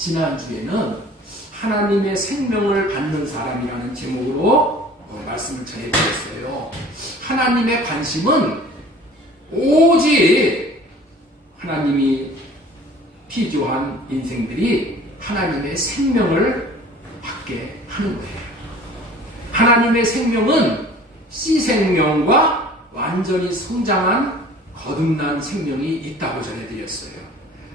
지난주에는 하나님의 생명을 받는 사람이라는 제목으로 말씀을 전해드렸어요. 하나님의 관심은 오직 하나님이 피조한 인생들이 하나님의 생명을 받게 하는 거예요. 하나님의 생명은 씨 생명과 완전히 성장한 거듭난 생명이 있다고 전해드렸어요.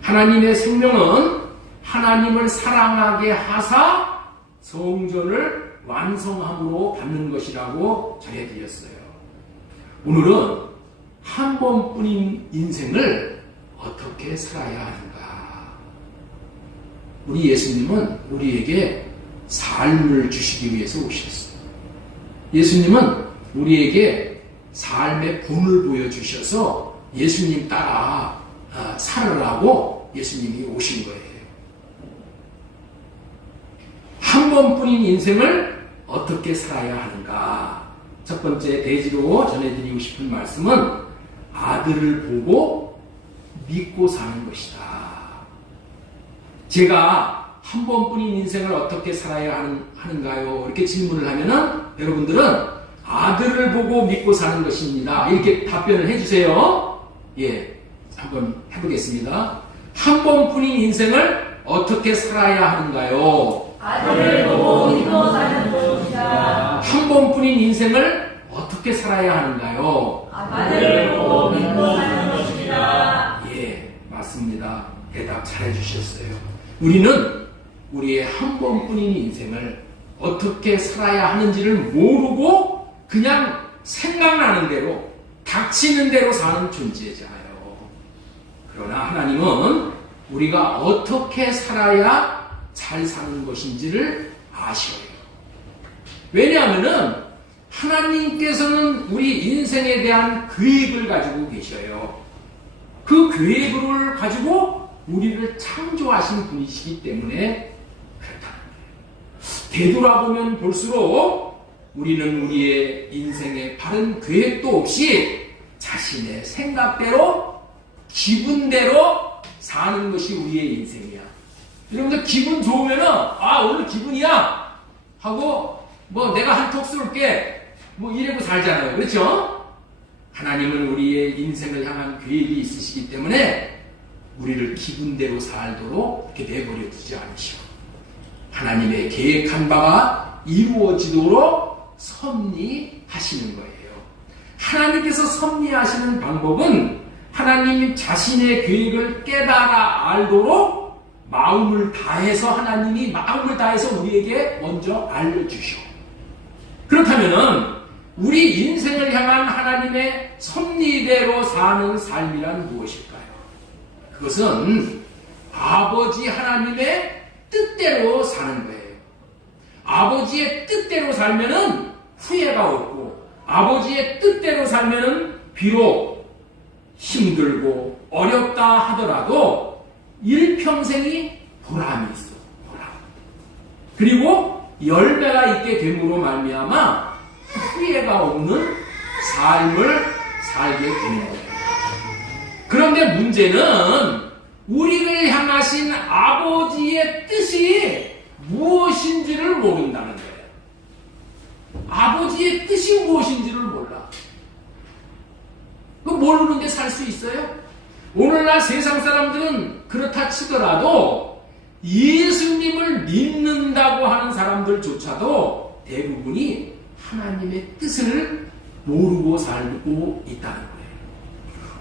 하나님의 생명은 하나님을 사랑하게 하사 성전을 완성함으로 받는 것이라고 전해드렸어요. 오늘은 한 번뿐인 인생을 어떻게 살아야 하는가? 우리 예수님은 우리에게 삶을 주시기 위해서 오셨어요. 예수님은 우리에게 삶의 본을 보여주셔서 예수님 따라 살으라고 예수님이 오신 거예요. 한 번뿐인 인생을 어떻게 살아야 하는가? 첫 번째 대지로 전해드리고 싶은 말씀은 아들을 보고 믿고 사는 것이다. 제가 한 번뿐인 인생을 어떻게 살아야 하는가요? 이렇게 질문을 하면은 여러분들은 아들을 보고 믿고 사는 것입니다. 이렇게 답변을 해주세요. 예, 한번 해보겠습니다. 한 번뿐인 인생을 어떻게 살아야 하는가요? 아들을 보고 믿고 사는 것이다. 한 번뿐인 인생을 어떻게 살아야 하는가요? 아들을 보고 믿고 사는 것이다. 예, 맞습니다. 대답 잘 해주셨어요. 우리는 우리의 한 번뿐인 인생을 어떻게 살아야 하는지를 모르고 그냥 생각나는 대로 닥치는 대로 사는 존재잖아요. 그러나 하나님은 우리가 어떻게 살아야 잘 사는 것인지를 아셔요. 왜냐하면 하나님께서는 우리 인생에 대한 계획을 가지고 계셔요. 그 계획을 가지고 우리를 창조하신 분이시기 때문에 그렇다는 거예요. 되돌아보면 볼수록 우리는 우리의 인생에 바른 계획도 없이 자신의 생각대로 기분대로 사는 것이 우리의 인생이야. 여러분들 기분 좋으면은 오늘 기분이야 하고 내가 한턱 쏠게 이러고 살잖아요. 그렇죠? 하나님은 우리의 인생을 향한 계획이 있으시기 때문에 우리를 기분대로 살도록 이렇게 내버려 두지 않으시고 하나님의 계획한 바가 이루어지도록 섭리하시는 거예요. 하나님께서 섭리하시는 방법은 하나님 자신의 계획을 깨달아 알도록 마음을 다해서 하나님이 마음을 다해서 우리에게 먼저 알려주셔. 그렇다면은 우리 인생을 향한 하나님의 섭리대로 사는 삶이란 무엇일까요? 그것은 아버지 하나님의 뜻대로 사는 거예요. 아버지의 뜻대로 살면은 후회가 없고 아버지의 뜻대로 살면은 비록 힘들고 어렵다 하더라도 일평생이 보람이 있어. 보람. 그리고 열매가 있게 됨으로 말미암아 후회가 없는 삶을 살게 되는 거예요. 그런데 문제는 우리를 향하신 아버지의 뜻이 무엇인지를 모른다는 거예요. 아버지의 뜻이 무엇인지를 몰라. 모르는데 살 수 있어요? 오늘날 세상 사람들은 그렇다 치더라도 예수님을 믿는다고 하는 사람들조차도 대부분이 하나님의 뜻을 모르고 살고 있다는 거예요.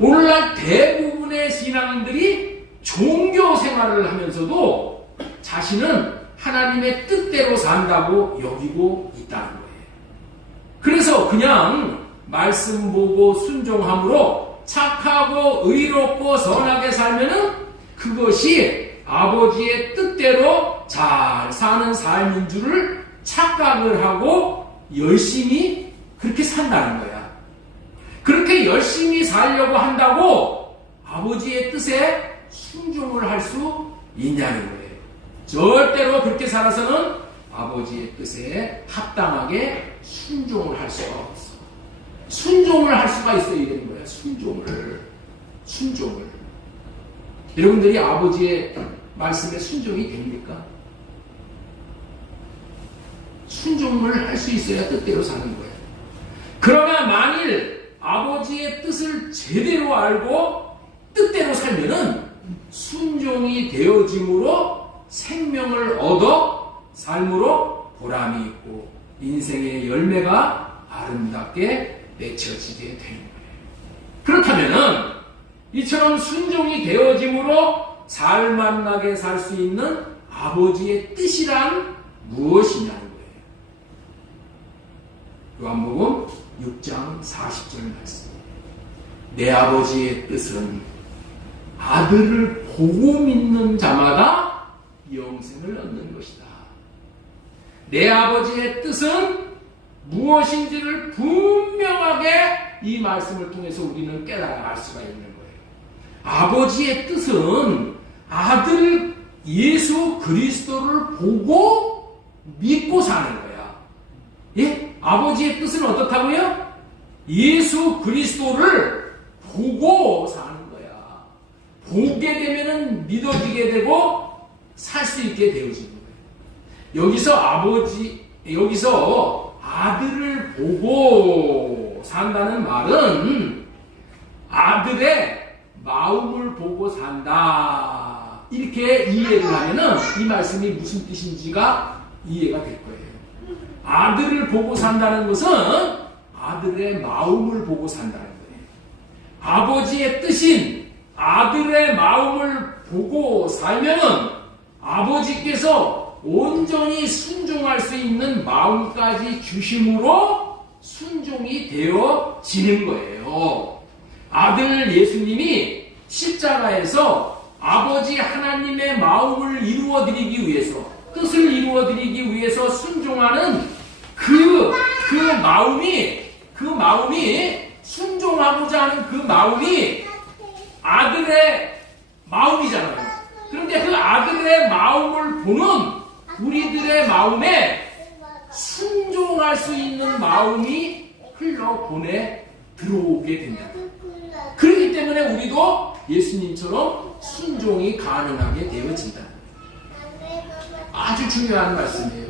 오늘날 대부분의 신앙인들이 종교 생활을 하면서도 자신은 하나님의 뜻대로 산다고 여기고 있다는 거예요. 그래서 그냥 말씀 보고 순종함으로 착하고 의롭고 선하게 살면은 그것이 아버지의 뜻대로 잘 사는 삶인 줄을 착각을 하고 열심히 그렇게 산다는 거야. 그렇게 열심히 살려고 한다고 아버지의 뜻에 순종을 할 수 있냐는 거예요. 절대로 그렇게 살아서는 아버지의 뜻에 합당하게 순종을 할 수가 없어. 순종을 할 수가 있어야 되는 거야. 순종을. 여러분들이 아버지의 말씀에 순종이 됩니까? 순종을 할 수 있어야 뜻대로 사는 거예요. 그러나 만일 아버지의 뜻을 제대로 알고 뜻대로 살면은 순종이 되어짐으로 생명을 얻어 삶으로 보람이 있고 인생의 열매가 아름답게 맺혀지게 되는 거예요. 그렇다면은 이처럼 순종이 되어짐으로 살만나게 살 수 있는 아버지의 뜻이란 무엇이냐는 거예요. 요한복음 6장 40절 말씀. 내 아버지의 뜻은 아들을 보고 믿는 자마다 영생을 얻는 것이다. 내 아버지의 뜻은 무엇인지를 분명하게 이 말씀을 통해서 우리는 깨달아 알 수가 있는 거예요. 아버지의 뜻은 아들 예수 그리스도를 보고 믿고 사는 거야. 예? 아버지의 뜻은 어떻다고요? 예수 그리스도를 보고 사는 거야. 보게 되면은 믿어지게 되고 살 수 있게 되어지는 거예요. 여기서 아들을 보고 산다는 말은 아들의 마음을 보고 산다. 이렇게 이해를 하면은 이 말씀이 무슨 뜻인지가 이해가 될 거예요. 아들을 보고 산다는 것은 아들의 마음을 보고 산다는 거예요. 아버지의 뜻인 아들의 마음을 보고 살면은 아버지께서 온전히 순종할 수 있는 마음까지 주심으로 순종이 되어지는 거예요. 아들 예수님이 십자가에서 아버지 하나님의 마음을 이루어드리기 위해서, 뜻을 이루어드리기 위해서 순종하는 그 마음이 순종하고자 하는 그 마음이 아들의 마음이잖아요. 그런데 그 아들의 마음을 보는 우리들의 마음에 순종할 수 있는 마음이 흘러보내 들어오게 된다. 그렇기 때문에 우리도 예수님처럼 순종이 가능하게 되어진다. 아주 중요한 말씀이에요.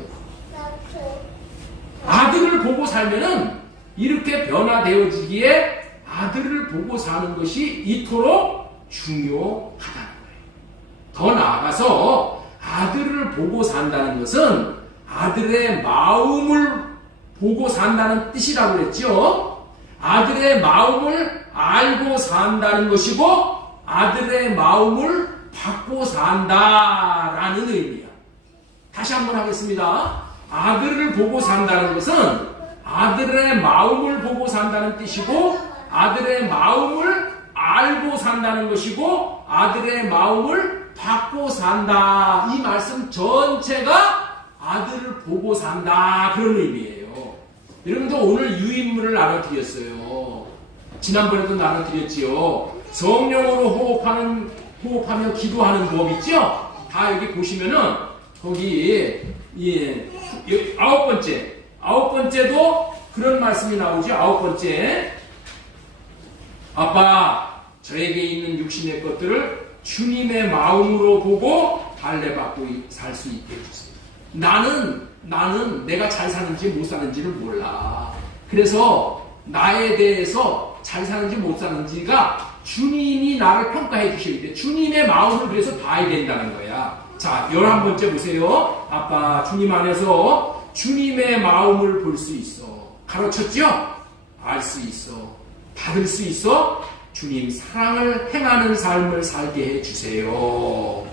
아들을 보고 살면은 이렇게 변화되어지기에 아들을 보고 사는 것이 이토록 중요하다는 거예요. 더 나아가서 아들을 보고 산다는 것은 아들의 마음을 보고 산다는 뜻이라고 그랬죠. 아들의 마음을 알고 산다는 것이고 아들의 마음을 받고 산다라는 의미야. 다시 한번 하겠습니다. 아들을 보고 산다는 것은 아들의 마음을 보고 산다는 뜻이고 아들의 마음을 알고 산다는 것이고 아들의 마음을 받고 산다. 이 말씀 전체가 아들을 보고 산다 그런 의미예요. 여러분도 오늘 유인물을 나눠드렸어요. 지난번에도 나눠드렸지요. 성령으로 호흡하며 기도하는 법 있죠? 다 여기 보시면은 거기 아홉 번째도 그런 말씀이 나오죠. 아홉 번째, 아빠 저에게 있는 육신의 것들을 주님의 마음으로 보고 달래받고 살 수 있게 해주세요. 나는 내가 잘 사는지 못 사는지를 몰라. 그래서 나에 대해서 잘 사는지 못 사는지가 주님이 나를 평가해 주실 때 주님의 마음을 그래서 봐야 된다는 거야. 자, 11번째 보세요. 아빠 주님 안에서 주님의 마음을 볼 수 있어. 가르쳤죠? 알 수 있어. 받을 수 있어. 주님 사랑을 행하는 삶을 살게 해주세요.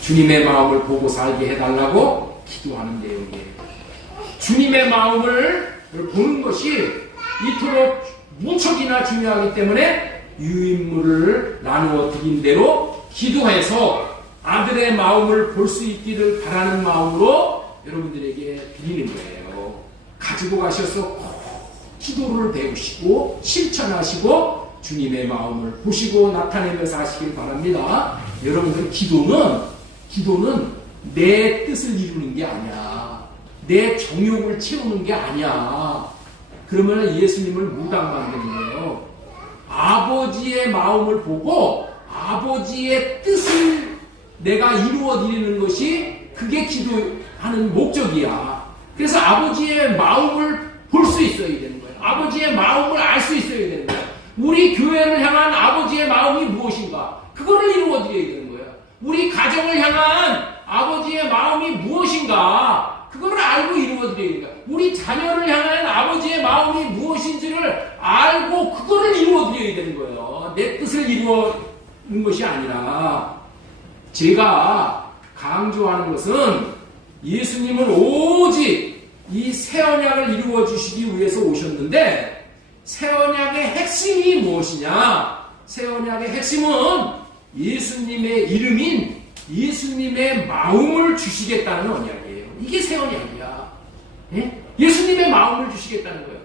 주님의 마음을 보고 살게 해달라고 기도하는 내용이에요. 주님의 마음을 보는 것이 이토록 무척이나 중요하기 때문에 유인물을 나누어 드린 대로 기도해서 아들의 마음을 볼 수 있기를 바라는 마음으로 여러분들에게 드리는 거예요. 가지고 가셔서 기도를 배우시고 실천하시고 주님의 마음을 보시고 나타내면서 하시길 바랍니다. 여러분들 기도는 내 뜻을 이루는 게 아니야. 내 정욕을 채우는 게 아니야. 그러면 예수님을 무당 만드는 거예요. 아버지의 마음을 보고 아버지의 뜻을 내가 이루어 드리는 것이 그게 기도하는 목적이야. 그래서 아버지의 마음을 볼 수 있어야 되는 거예요. 아버지의 마음을 알 수 있어야 되는 거예요. 우리 교회를 향한 아버지의 마음이 무엇인가? 그거를 이루어 드려야 되는 거예요. 우리 가정을 향한 아버지의 마음이 무엇인가? 그거를 알고 이루어 드려야 되는 거예요. 우리 자녀를 향한 아버지의 마음이 무엇인지를 알고 그거를 이루어 드려야 되는 거예요. 내 뜻을 이루는 것이 아니라, 제가 강조하는 것은 예수님은 오직 이 새 언약을 이루어 주시기 위해서 오셨는데, 새 언약의 핵심이 무엇이냐? 새 언약의 핵심은 예수님의 이름인 예수님의 마음을 주시겠다는 언약이에요. 이게 새 언약이야. 예? 예수님의 마음을 주시겠다는 거예요.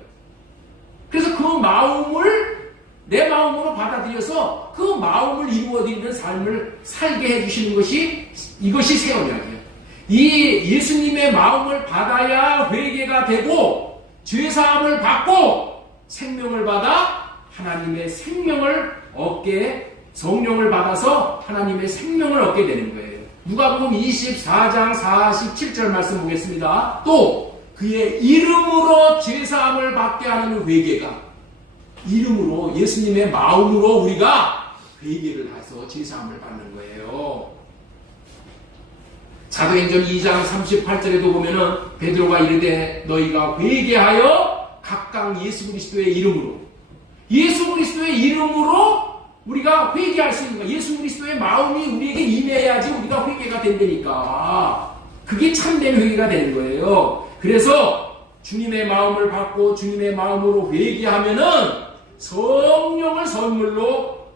그래서 그 마음을 내 마음으로 받아들여서 그 마음을 이루어드리는 삶을 살게 해주시는 것이, 이것이 새 언약이에요. 이 예수님의 마음을 받아야 회개가 되고 죄사함을 받고 생명을 받아 하나님의 생명을 얻게, 성령을 받아서 하나님의 생명을 얻게 되는 거예요. 누가복음 24장 47절 말씀 보겠습니다. 또 그의 이름으로 죄사함을 받게 하는 회개가, 이름으로 예수님의 마음으로 우리가 회개를 해서 죄사함을 받는 거예요. 사도행전 2장 38절에도 보면은 베드로가 이르되 너희가 회개하여 각각 예수 그리스도의 이름으로, 예수 그리스도의 이름으로 우리가 회개할 수 있는 거야. 예수 그리스도의 마음이 우리에게 임해야지 우리가 회개가 된다니까. 그게 참된 회개가 되는 거예요. 그래서 주님의 마음을 받고 주님의 마음으로 회개하면은 성령을 선물로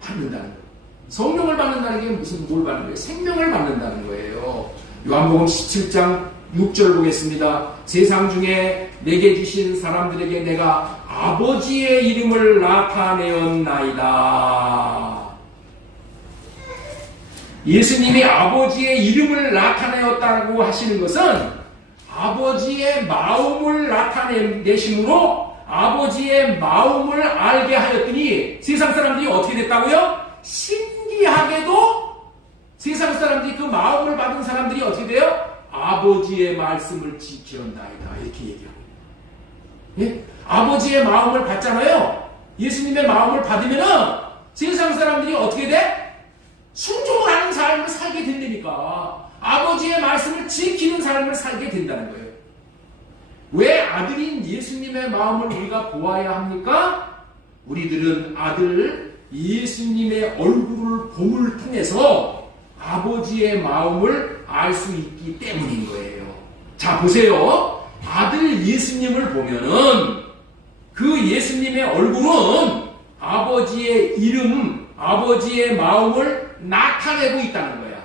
받는다는 거예요. 성령을 받는다는 게 무슨, 뭘 받는 거예요? 생명을 받는다는 거예요. 요한복음 17장 6절 보겠습니다. 세상 중에 내게 주신 사람들에게 내가 아버지의 이름을 나타내었나이다. 예수님이 아버지의 이름을 나타내었다고 하시는 것은 아버지의 마음을 나타내심으로 아버지의 마음을 알게 하였더니 세상 사람들이 어떻게 됐다고요? 신기하게도 세상 사람들이, 그 마음을 받은 사람들이 어떻게 돼요? 아버지의 말씀을 지키었나이다. 이렇게 얘기하고. 예? 아버지의 마음을 받잖아요. 예수님의 마음을 받으면은 세상 사람들이 어떻게 돼? 순종하는 삶을 살게 된다니까. 아버지의 말씀을 지키는 삶을 살게 된다는 거예요. 왜 아들인 예수님의 마음을 우리가 보아야 합니까? 우리들은 아들 예수님의 얼굴을 봄을 통해서 아버지의 마음을 알 수 있기 때문인 거예요. 자, 보세요. 아들 예수님을 보면은 그 예수님의 얼굴은 아버지의 이름, 아버지의 마음을 나타내고 있다는 거야.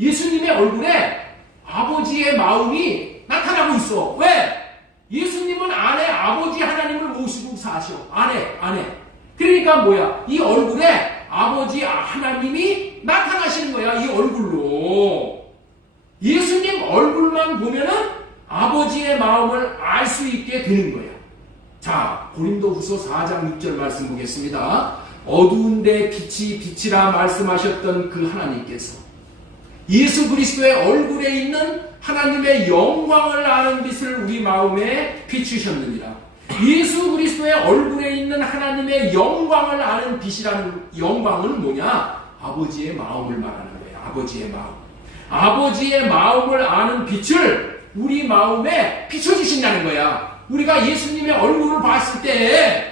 예수님의 얼굴에 아버지의 마음이 나타나고 있어. 왜? 예수님은 안에 아버지 하나님을 모시고 사셔. 안에. 그러니까 뭐야? 이 얼굴에 아버지 하나님이 나타나시는 거야. 이 얼굴로. 예수님 얼굴만 보면은 아버지의 마음을 알 수 있게 되는 거야. 자, 고린도후서 4장 6절 말씀 보겠습니다. 어두운데 빛이라 말씀하셨던 그 하나님께서 예수 그리스도의 얼굴에 있는 하나님의 영광을 아는 빛을 우리 마음에 비추셨느니라. 예수 그리스도의 얼굴에 있는 하나님의 영광을 아는 빛이라는 영광은 뭐냐? 아버지의 마음을 말하는 거예요. 아버지의 마음. 아버지의 마음을 아는 빛을 우리 마음에 비춰주신다는 거야. 우리가 예수님의 얼굴을 봤을 때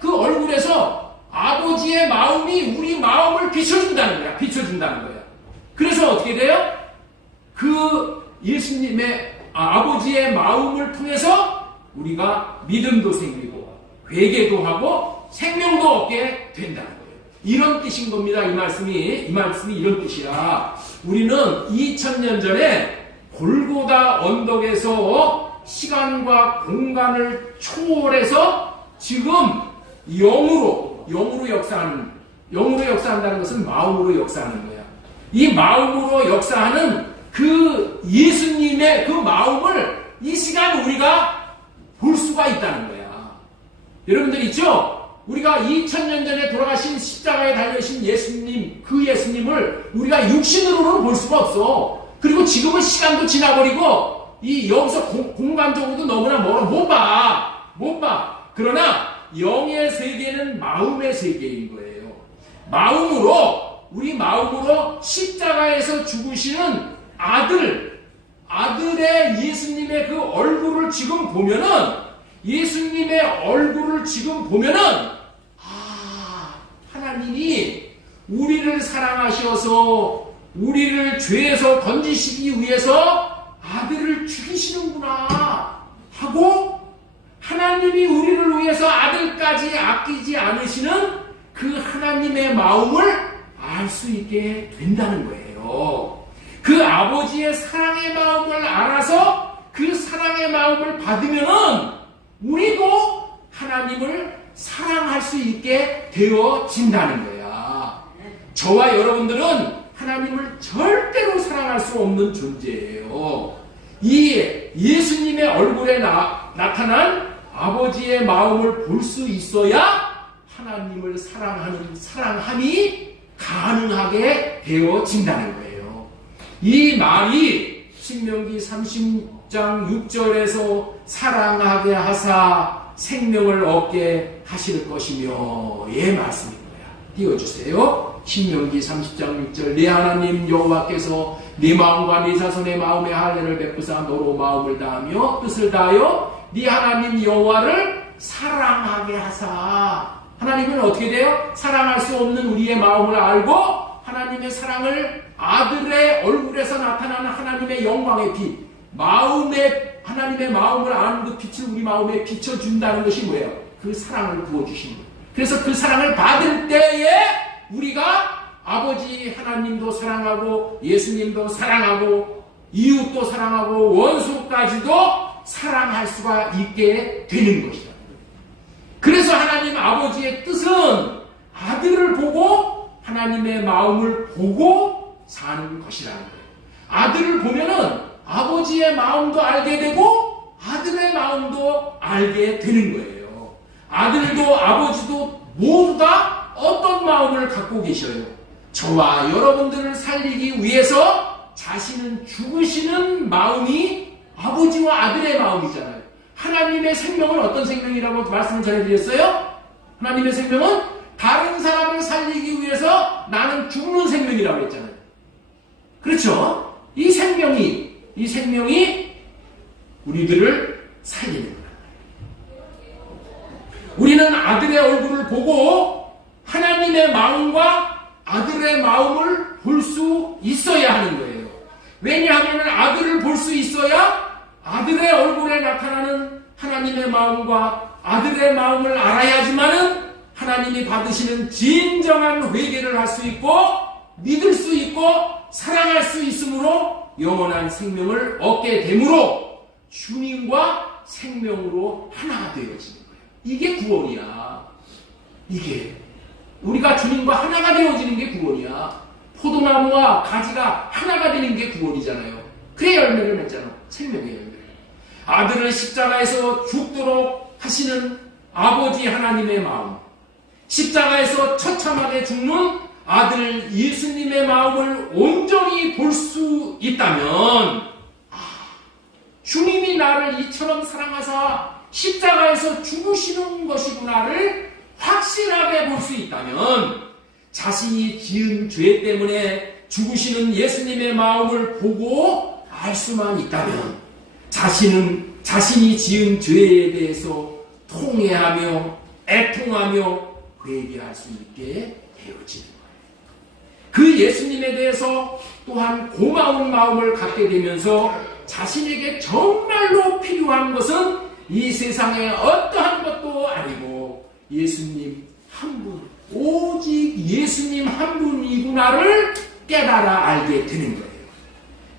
그 얼굴에서 아버지의 마음이 우리 마음을 비춰준다는 거야. 그래서 어떻게 돼요? 그 예수님의 아버지의 마음을 통해서 우리가 믿음도 생기고 회개도 하고 생명도 얻게 된다는 거예요. 이런 뜻인 겁니다. 이 말씀이 이런 뜻이라. 우리는 2000년 전에 골고다 언덕에서 시간과 공간을 초월해서 지금 영으로 역사한다는 것은 마음으로 역사하는 거야. 이 마음으로 역사하는 그 예수님의 그 마음을 이 시간 우리가 볼 수가 있다는 거야. 여러분들 있죠? 우리가 2000년 전에 돌아가신 십자가에 달려신 예수님, 그 예수님을 우리가 육신으로는 볼 수가 없어. 그리고 지금은 시간도 지나버리고 여기서 공간적으로도 너무나 멀어. 못 봐. 그러나 영의 세계는 마음의 세계인 거예요. 우리 마음으로 십자가에서 죽으시는 아들의 예수님의 그 얼굴을 지금 보면은, 예수님의 얼굴을 지금 보면은, 하나님이 우리를 사랑하셔서 우리를 죄에서 건지시기 위해서 아들을 죽이시는구나 하고, 하나님이 우리를 위해서 아들까지 아끼지 않으시는 그 하나님의 마음을 알 수 있게 된다는 거예요. 그 아버지의 사랑의 마음을 알아서 그 사랑의 마음을 받으면은 우리도 하나님을 사랑할 수 있게 되어진다는 거야. 저와 여러분들은 하나님을 절대로 사랑할 수 없는 존재예요. 이 예수님의 얼굴에 나타난 아버지의 마음을 볼 수 있어야 하나님을 사랑함이 가능하게 되어진다는 거예요. 이 말이 신명기 30장 6절에서 사랑하게 하사 생명을 얻게 하실 것이며 의 말씀인 거야. 띄워주세요. 신명기 30장 6절 네 하나님 여호와께서 네 마음과 네 자손의 마음에 할례를 베푸사 너로 마음을 다하며 뜻을 다하여 네 하나님 여호와를 사랑하게 하사. 하나님은 어떻게 돼요? 사랑할 수 없는 우리의 마음을 알고 하나님의 사랑을 아들의 얼굴에서 나타나는 하나님의 영광의 빛, 하나님의 마음을 아는 그 빛을 우리 마음에 비춰준다는 것이 뭐예요? 그 사랑을 부어주시는 거예요. 그래서 그 사랑을 받을 때에 우리가 아버지 하나님도 사랑하고 예수님도 사랑하고 이웃도 사랑하고 원수까지도 사랑할 수가 있게 되는 것이다. 그래서 하나님 아버지의 뜻은 아들을 보고 하나님의 마음을 보고 사는 것이라는 거예요. 아들을 보면은 아버지의 마음도 알게 되고 아들의 마음도 알게 되는 거예요. 아들도 아버지도 모두 다 어떤 마음을 갖고 계셔요? 저와 여러분들을 살리기 위해서 자신은 죽으시는 마음이 아버지와 아들의 마음이잖아요. 하나님의 생명은 어떤 생명이라고 말씀을 전해드렸어요? 하나님의 생명은 다른 사람을 살리기 위해서 나는 죽는 생명이라고 했잖아요. 그렇죠? 이 생명이 우리들을 살리는 거예요. 우리는 아들의 얼굴을 보고 하나님의 마음과 아들의 마음을 볼 수 있어야 하는 거예요. 왜냐하면 아들을 볼 수 있어야 아들의 얼굴에 나타나는 하나님의 마음과 아들의 마음을 알아야지만은 하나님이 받으시는 진정한 회개를 할 수 있고 믿을 수 있고 사랑할 수 있으므로 영원한 생명을 얻게 되므로 주님과 생명으로 하나가 되어지는 거예요. 이게 구원이야. 이게 우리가 주님과 하나가 되어지는 게 구원이야. 포도나무와 가지가 하나가 되는 게 구원이잖아요. 그래 열매를 맺잖아. 생명의 열매. 아들을 십자가에서 죽도록 하시는 아버지 하나님의 마음, 십자가에서 처참하게 죽는 아들 예수님의 마음을 온전히 볼 수 있다면 주님이 나를 이처럼 사랑하사 십자가에서 죽으시는 것이구나를 확실하게 볼 수 있다면 자신이 지은 죄 때문에 죽으시는 예수님의 마음을 보고 알 수만 있다면 자신이 지은 죄에 대해서 통회하며 애통하며 회개할 수 있게 되어지는 거예요. 그 예수님에 대해서 또한 고마운 마음을 갖게 되면서 자신에게 정말로 필요한 것은 이 세상에 어떠한 것도 아니고 예수님 한 분, 오직 예수님 한 분이구나를 깨달아 알게 되는 거예요.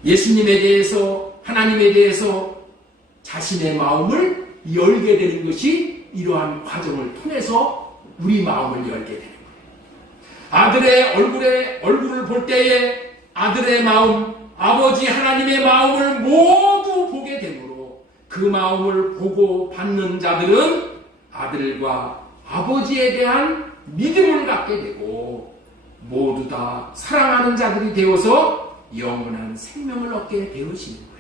예수님에 대해서, 하나님에 대해서 자신의 마음을 열게 되는 것이 이러한 과정을 통해서 우리 마음을 열게 되는 거예요. 아들의 얼굴을 볼 때에 아들의 마음, 아버지 하나님의 마음을 모두 보게 되므로 그 마음을 보고 받는 자들은 아들과 아버지에 대한 믿음을 갖게 되고 모두 다 사랑하는 자들이 되어서 영원한 생명을 얻게 되어지는 거예요.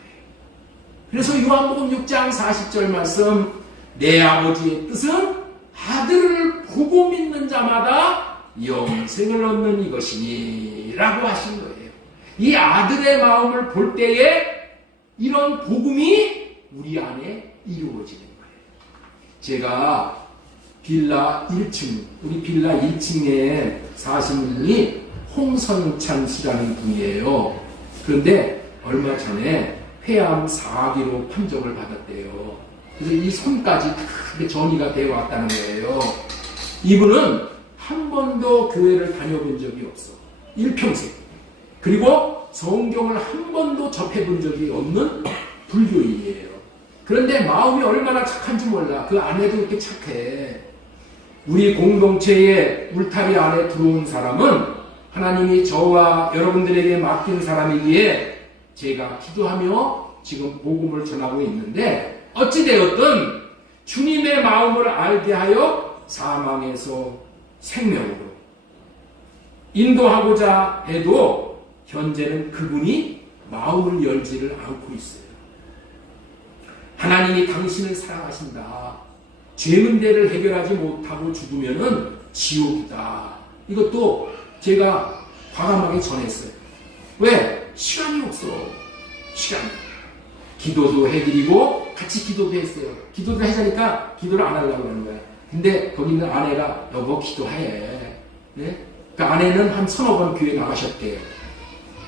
그래서 요한복음 6장 40절 말씀, 내 아버지의 뜻은 아들을 보고 믿는 자마다 영생을 얻는 이것이니 라고 하신 거예요. 이 아들의 마음을 볼 때에 이런 복음이 우리 안에 이루어지는 거예요. 제가 빌라 1층, 우리 빌라 1층에 사시는 분이 홍선찬 씨라는 분이에요. 그런데 얼마 전에 폐암 4기로 판정을 받았대요. 그래서 이 손까지 크게 전이가 되어 왔다는 거예요. 이분은 한 번도 교회를 다녀본 적이 없어. 일평생. 그리고 성경을 한 번도 접해본 적이 없는 불교인이에요. 그런데 마음이 얼마나 착한지 몰라. 그 아내도 이렇게 착해. 우리 공동체의 울타리 안에 들어온 사람은 하나님이 저와 여러분들에게 맡긴 사람이기에 제가 기도하며 지금 복음을 전하고 있는데, 어찌되었든 주님의 마음을 알게 하여 사망에서 생명으로 인도하고자 해도 현재는 그분이 마음을 열지를 않고 있어요. 하나님이 당신을 사랑하신다. 죄 문제를 해결하지 못하고 죽으면은 지옥이다. 이것도 제가 과감하게 전했어요. 왜? 시간이 없어. 시간이. 기도도 해드리고 같이 기도도 했어요. 기도를 하자니까 기도를 안 하려고 하는 거야. 근데 거기 있는 아내가 여보 기도해. 네? 그 아내는 한 서너 번 교회 나가셨대요.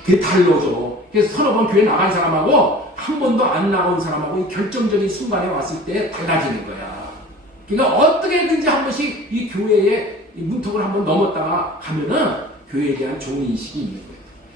그게 달라져. 그래서 서너 번 교회 나간 사람하고 한 번도 안 나온 사람하고 이 결정적인 순간에 왔을 때 달라지는 거야. 그러니까 어떻게든지 한 번씩 이 교회에 이 문턱을 한번 넘었다가 가면은 교회에 대한 좋은 인식이 있는 거예요.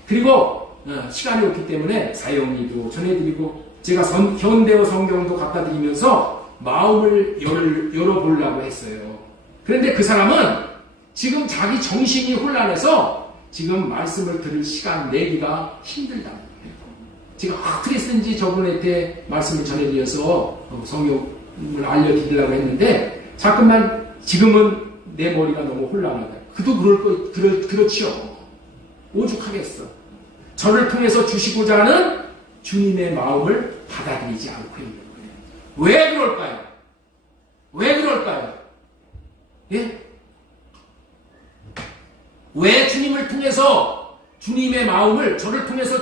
그리고 시간이 없기 때문에 사형리도 전해드리고 제가 현대어 성경도 갖다 드리면서 마음을 열어보려고 했어요. 그런데 그 사람은 지금 자기 정신이 혼란해서 지금 말씀을 들을 시간 내기가 힘들다는 거예요. 제가 어떻게 쓰는지 저분한테 말씀을 전해드려서 성경을 알려드리려고 했는데 자꾸만 지금은 내 머리가 너무 혼란하다. 그도 그렇지요. 오죽하겠어. 저를 통해서 주시고자 하는 주님의 마음을 받아들이지 않고 있는 거예요. 왜 그럴까요? 왜 그럴까요? 예? 왜 주님을 통해서 주님의 마음을 저를 통해서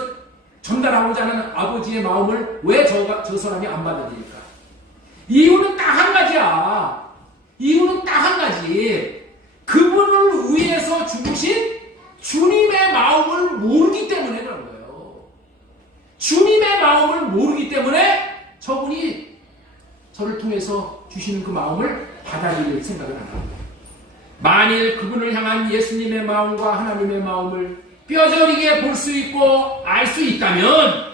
전달하고자 하는 아버지의 마음을 왜 저 사람이 안 받아들일까? 이유는 딱 한 가지야. 이유는 딱 한 가지. 그분을 위해서 죽으신 주님의 마음을 모르기 때문에 그런 거예요. 주님의 마음을 모르기 때문에 저분이 저를 통해서 주시는 그 마음을 받아들일 생각을 안 합니다. 만일 그분을 향한 예수님의 마음과 하나님의 마음을 뼈저리게 볼 수 있고 알 수 있다면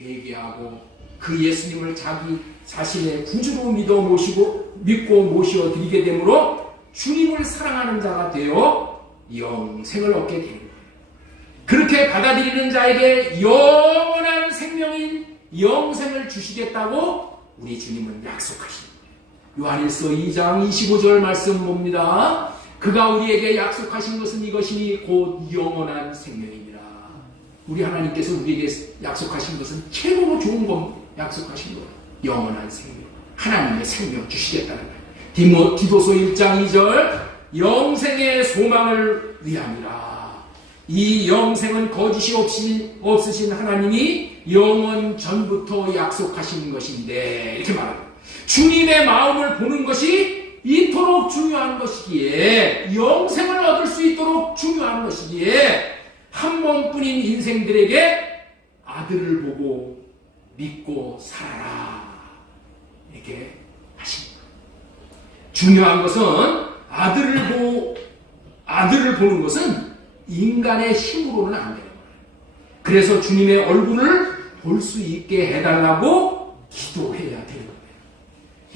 회개하고 그 예수님을 자기 자신의 구주로 믿고 모시어 드리게 되므로 주님을 사랑하는 자가 되어 영생을 얻게 되는 거예요. 그렇게 받아들이는 자에게 영원한 생명인 영생을 주시겠다고 우리 주님은 약속하십니다. 요한일서 2장 25절 말씀 봅니다. 그가 우리에게 약속하신 것은 이것이니 곧 영원한 생명입니다. 우리 하나님께서 우리에게 약속하신 것은 최고로 좋은 것 약속하신 거예요. 영원한 생명. 하나님의 생명 주시겠다는 거예요. 디도서 1장 2절 영생의 소망을 위함이라. 이 영생은 거짓이 없으신 하나님이 영원 전부터 약속하신 것인데 이렇게 말합니다. 주님의 마음을 보는 것이 이토록 중요한 것이기에 영생을 얻을 수 있도록 중요한 것이기에 한 번뿐인 인생들에게 아들을 보고 믿고 살아라 이렇게 하십니다. 중요한 것은 아들을 보는 것은 인간의 힘으로는 안 되는 거예요. 그래서 주님의 얼굴을 볼 수 있게 해달라고 기도해야 되는 거예요.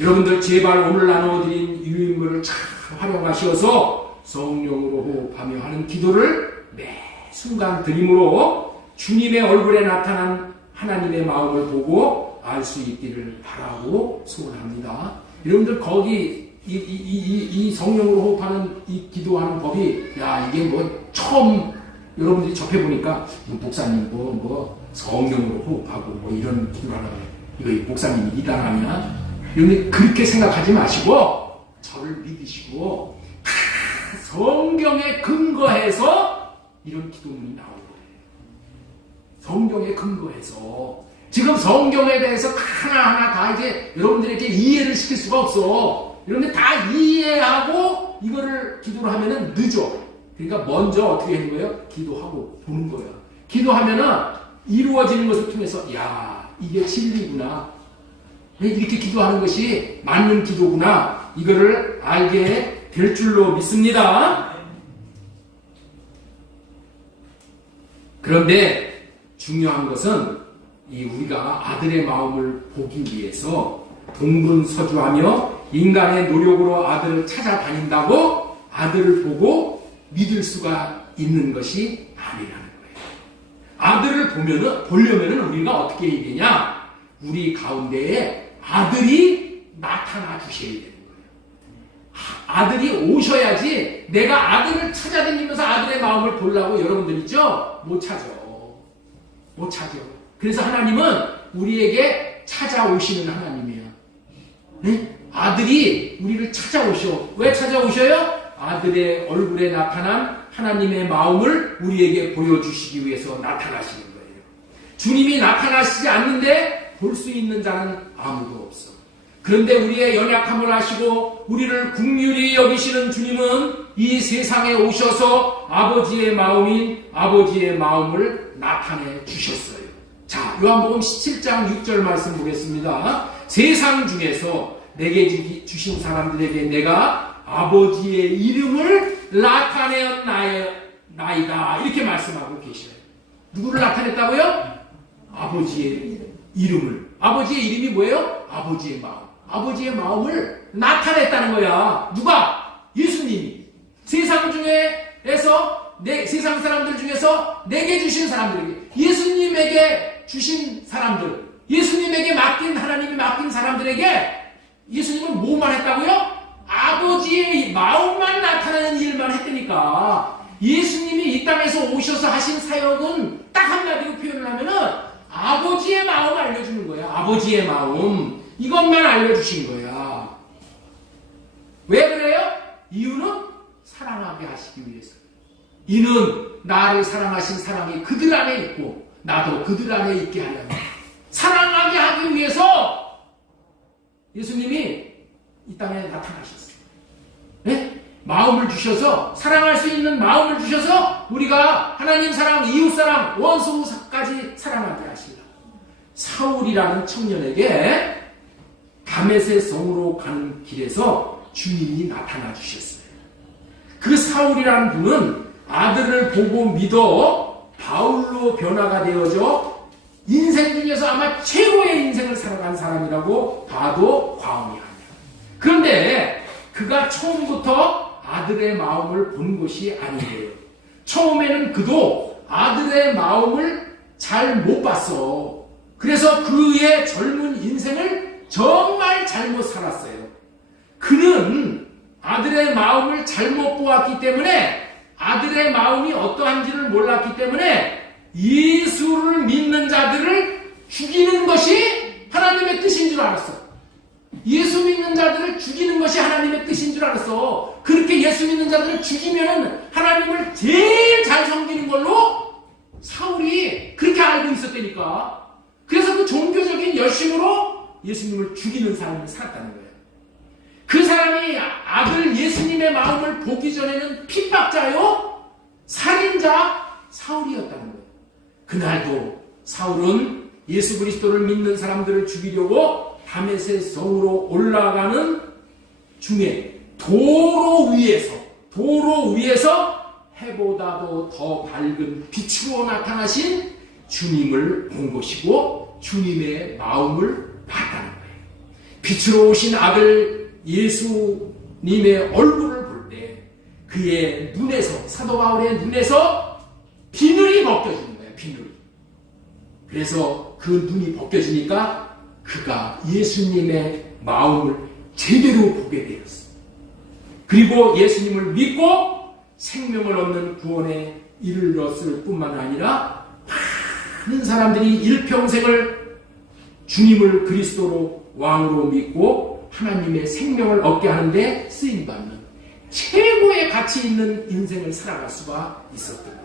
여러분들 제발 오늘 나눠드린 유인물을 잘 활용하셔서 성령으로 호흡하며 하는 기도를 매 순간 드림으로 주님의 얼굴에 나타난 하나님의 마음을 보고 알 수 있기를 바라고 소원합니다. 여러분들 거기 이 성령으로 호흡하는 이 기도하는 법이, 야, 이게 뭐 처음 여러분들이 접해보니까, 목사님 뭐 성령으로 호흡하고 뭐 이런 기도를 하라고, 이거 목사님이 이단하냐? 이런 그렇게 생각하지 마시고, 저를 믿으시고, 성경에 근거해서 이런 기도문이 나오는 거예요. 성경에 근거해서. 지금 성경에 대해서 하나하나 다 이제 여러분들에게 이해를 시킬 수가 없어. 이런데 다 이해하고 이거를 기도를 하면은 늦어. 그러니까 먼저 어떻게 하는 거예요? 기도하고 보는 거야. 기도하면은 이루어지는 것을 통해서, 야, 이게 진리구나. 이렇게 기도하는 것이 맞는 기도구나. 이거를 알게 될 줄로 믿습니다. 그런데 중요한 것은 우리가 아들의 마음을 보기 위해서 동분서주하며 인간의 노력으로 아들을 찾아다닌다고 아들을 보고 믿을 수가 있는 것이 아니라는 거예요. 아들을 보려면은 우리가 어떻게 해야 되냐? 우리 가운데에 아들이 나타나 주셔야 되는 거예요. 아들이 오셔야지. 내가 아들을 찾아다니면서 아들의 마음을 보려고 여러분들 있죠? 못 찾아. 그래서 하나님은 우리에게 찾아오시는 하나님이에요. 네? 아들이 우리를 찾아오셔. 왜 찾아오셔요? 아들의 얼굴에 나타난 하나님의 마음을 우리에게 보여주시기 위해서 나타나시는 거예요. 주님이 나타나시지 않는데 볼 수 있는 자는 아무도 없어. 그런데 우리의 연약함을 아시고 우리를 긍휼히 여기시는 주님은 이 세상에 오셔서 아버지의 마음인 아버지의 마음을 나타내 주셨어요. 자, 요한복음 17장 6절 말씀 보겠습니다. 세상 중에서 내게 주신 사람들에게 내가 아버지의 이름을 나타내었나이다. 이렇게 말씀하고 계셔요. 누구를 나타냈다고요? 아버지의 이름을. 아버지의 이름이 뭐예요? 아버지의 마음. 아버지의 마음을 나타냈다는 거야. 누가? 예수님이. 세상 사람들 중에서 내게 주신 사람들에게, 예수님에게 주신 사람들, 예수님에게 하나님이 맡긴 사람들에게 예수님은 뭐만 했다고요? 아버지의 마음만 나타나는 일만 했다니까. 예수님이 이 땅에서 오셔서 하신 사역은 딱 한마디로 표현을 하면은 아버지의 마음을 알려주는 거야. 아버지의 마음. 이것만 알려주신 거야. 왜 그래요? 이유는 사랑하게 하시기 위해서. 이는 나를 사랑하신 사랑이 그들 안에 있고 나도 그들 안에 있게 하려면, 사랑하게 하기 위해서 예수님이 이 땅에 나타나셨어요. 네? 마음을 주셔서, 사랑할 수 있는 마음을 주셔서 우리가 하나님 사랑, 이웃 사랑, 원수까지 사랑하게 하시라. 사울이라는 청년에게 다메섹 성으로 가는 길에서 주님이 나타나 주셨어요. 그 사울이라는 분은 아들을 보고 믿어 바울로 변화가 되어져 인생 중에서 아마 최고의 인생을 살아간 사람이라고 봐도 과언이 아니야. 그런데 그가 처음부터 아들의 마음을 본 것이 아니에요. 처음에는 그도 아들의 마음을 잘 못 봤어. 그래서 그의 젊은 인생을 정말 잘못 살았어요. 그는 아들의 마음을 잘못 보았기 때문에, 아들의 마음이 어떠한지를 몰랐기 때문에 예수를 믿는 자들을 죽이는 것이 하나님의 뜻인 줄 알았어. 예수 믿는 자들을 죽이는 것이 하나님의 뜻인 줄 알았어. 그렇게 예수 믿는 자들을 죽이면 하나님을 제일 잘 섬기는 걸로 사울이 그렇게 알고 있었다니까. 그래서 그 종교적인 열심으로 예수님을 죽이는 삶을 살았다는 거예요. 그 사람이 아들 예수님의 마음을 보기 전에는 핍박자요, 살인자 사울이었다는 거예요. 그날도 사울은 예수 그리스도를 믿는 사람들을 죽이려고 다메섹 성으로 올라가는 중에 도로 위에서 해보다도 더 밝은 빛으로 나타나신 주님을 본 것이고 주님의 마음을 봤다는 거예요. 빛으로 오신 아들 예수님의 얼굴을 볼 때 그의 눈에서, 사도 바울의 눈에서 비늘이 벗겨지는 거예요. 비늘이. 그래서 그 눈이 벗겨지니까 그가 예수님의 마음을 제대로 보게 되었어요. 그리고 예수님을 믿고 생명을 얻는 구원에 이르렀을 뿐만 아니라 많은 사람들이 일평생을 주님을 그리스도로 왕으로 믿고 하나님의 생명을 얻게 하는데 쓰임받는 최고의 가치 있는 인생을 살아갈 수가 있었던 거예요.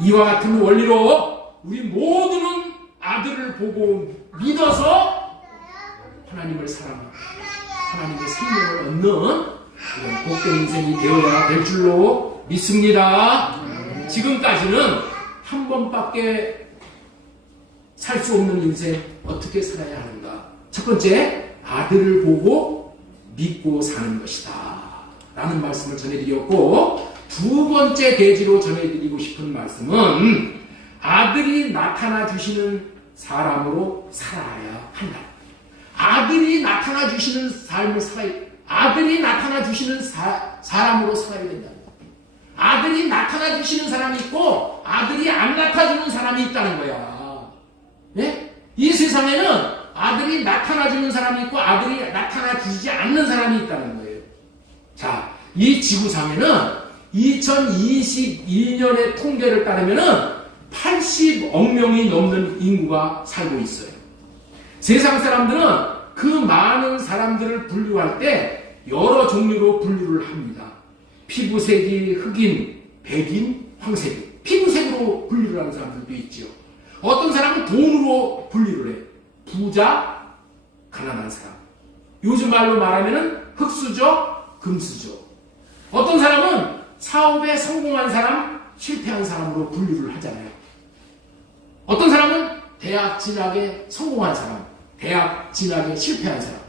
이와 같은 원리로 우리 모두는 아들을 보고 믿어서 하나님을 사랑하고 하나님의 생명을 얻는 이런 복된 인생이 되어야 될 줄로 믿습니다. 지금까지는 한 번밖에 살 수 없는 인생 어떻게 살아야 하는가? 첫 번째, 아들을 보고 믿고 사는 것이다 라는 말씀을 전해드렸고, 두 번째 대지로 전해드리고 싶은 말씀은 아들이 나타나 주시는 사람으로 살아야 한다. 아들이 나타나 주시는 삶을 살아야, 아들이 나타나 주시는 사람으로 살아야 된다. 아들이 나타나 주시는 사람이 있고 아들이 안 나타주는 사람이 있다는 거야. 네? 이 세상에는 아들이 나타나 주는 사람이 있고 아들이 나타나 주지 않는 사람이 있다는 거예요. 자, 이 지구상에는 2022년의 통계를 따르면은 80억 명이 넘는 인구가 살고 있어요. 세상 사람들은 그 많은 사람들을 분류할 때 여러 종류로 분류를 합니다. 피부색이 흑인, 백인, 황색인. 피부색으로 분류를 하는 사람들도 있죠. 어떤 사람은 돈으로 분류를 해요. 부자, 가난한 사람. 요즘 말로 말하면은 흑수저, 금수저. 어떤 사람은 사업에 성공한 사람, 실패한 사람으로 분류를 하잖아요. 어떤 사람은 대학 진학에 성공한 사람, 대학 진학에 실패한 사람.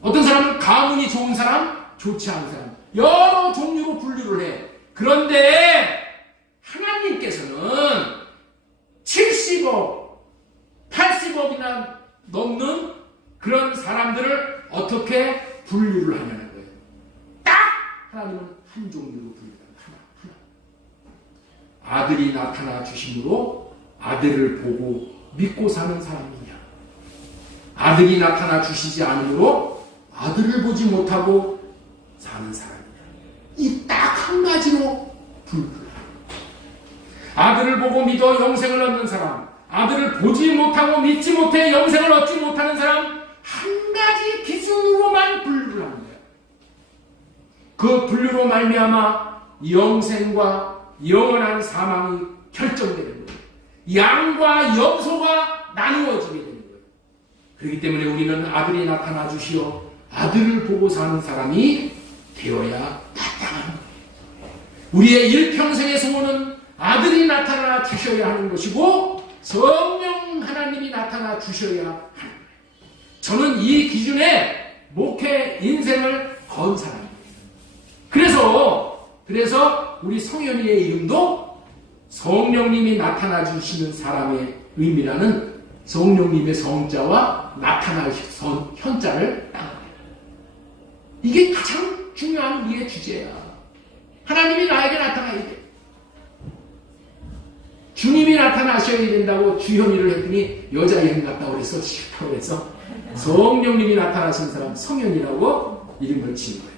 어떤 사람은 가문이 좋은 사람, 좋지 않은 사람. 여러 종류로 분류를 해. 그런데 하나님께서는 70억, 80억이나 넘는 그런 사람들을 어떻게 분류를 하냐는 거예요. 딱 하나님은 한 종류로 분류합니다. 하나. 아들이 나타나 주심으로 아들을 보고 믿고 사는 사람이냐, 아들이 나타나 주시지 않으므로 아들을 보지 못하고 사는 사람이냐. 이 딱 한 가지로 분류를 합니다. 아들을 보고 믿어 영생을 얻는 사람, 아들을 보지 못하고 믿지 못해 영생을 얻지 못하는 사람, 한 가지 기준으로만 분류를 합니다. 그 분류로 말미암아 영생과 영원한 사망이 결정되는 거예요. 양과 염소가 나누어지게 되는 거예요. 그렇기 때문에 우리는 아들이 나타나 주시어 아들을 보고 사는 사람이 되어야 마땅한 거예요. 우리의 일평생의 소원은 아들이 나타나 주셔야 하는 것이고 성령 하나님이 나타나 주셔야 하는 거예요. 저는 이 기준에 목회 인생을 건 사람입니다. 그래서 우리 성현이의 이름도 성령님이 나타나 주시는 사람의 의미라는 성령님의 성자와 나타날 현자를 따라요. 이게 가장 중요한 우리의 주제야. 하나님이 나에게 나타나야 돼. 주님이 나타나셔야 된다고 주현이를 했더니 여자 이름 같다고 그래서 싫다고 그래서 성령님이 나타나신 사람 성현이라고 이름을 지은 거예요.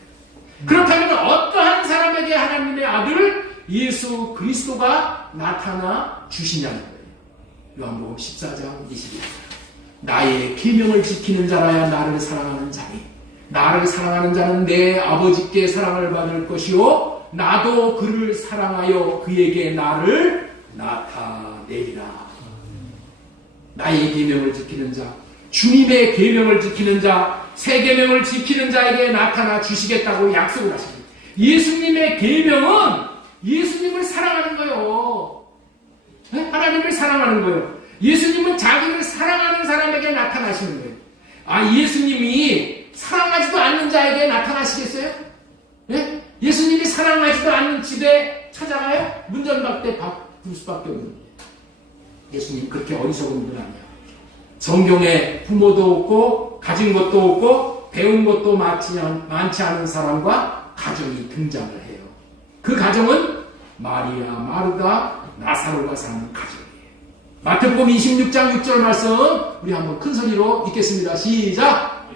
그렇다면 어떠한 사람에게 하나님의 아들 예수 그리스도가 나타나 주시냐는 거예요. 요한복음 14장 21절. 나의 계명을 지키는 자라야 나를 사랑하는 자니 나를 사랑하는 자는 내 아버지께 사랑을 받을 것이요 나도 그를 사랑하여 그에게 나를 나타내리라. 나의 계명을 지키는 자, 주님의 계명을 지키는 자, 새 계명을 지키는 자에게 나타나 주시겠다고 약속을 하십니다. 예수님의 계명은 예수님을 사랑하는 거예요. 네? 하나님을 사랑하는 거예요. 예수님은 자기를 사랑하는 사람에게 나타나시는 거예요. 아, 예수님이 사랑하지도 않는 자에게 나타나시겠어요? 네? 예수님이 사랑하지도 않는 집에 찾아가요? 문전박대 부를 수밖에 없는 거예요. 예수님 그렇게 어리석은 분 아니야. 성경에 부모도 없고 가진 것도 없고 배운 것도 많지 않은 사람과 가정이 등장을 해요. 그 가정은 마리아, 마르다, 나사로가 사는 가정이에요. 마태복음 26장 6절 말씀 우리 한번 큰 소리로 읽겠습니다. 시작!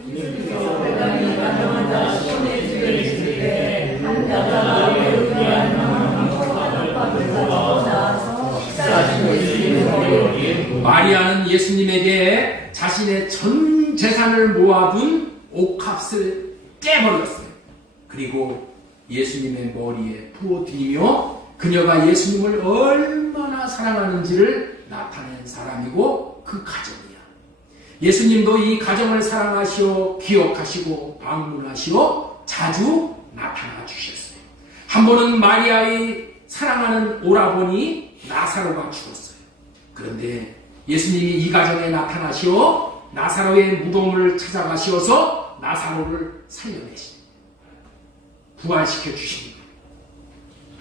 재산을 모아둔 옥합을 깨버렸어요. 그리고 예수님의 머리에 부어드리며 그녀가 예수님을 얼마나 사랑하는지를 나타낸 사람이고 그 가정이야. 예수님도 이 가정을 사랑하시어 기억하시고 방문하시어 자주 나타나 주셨어요. 한 번은 마리아의 사랑하는 오라버니 나사로가 죽었어요. 그런데 예수님이 이 가정에 나타나시어 나사로의 무덤을 찾아가시어서 나사로를 살려내십니다. 부활시켜 주십니다.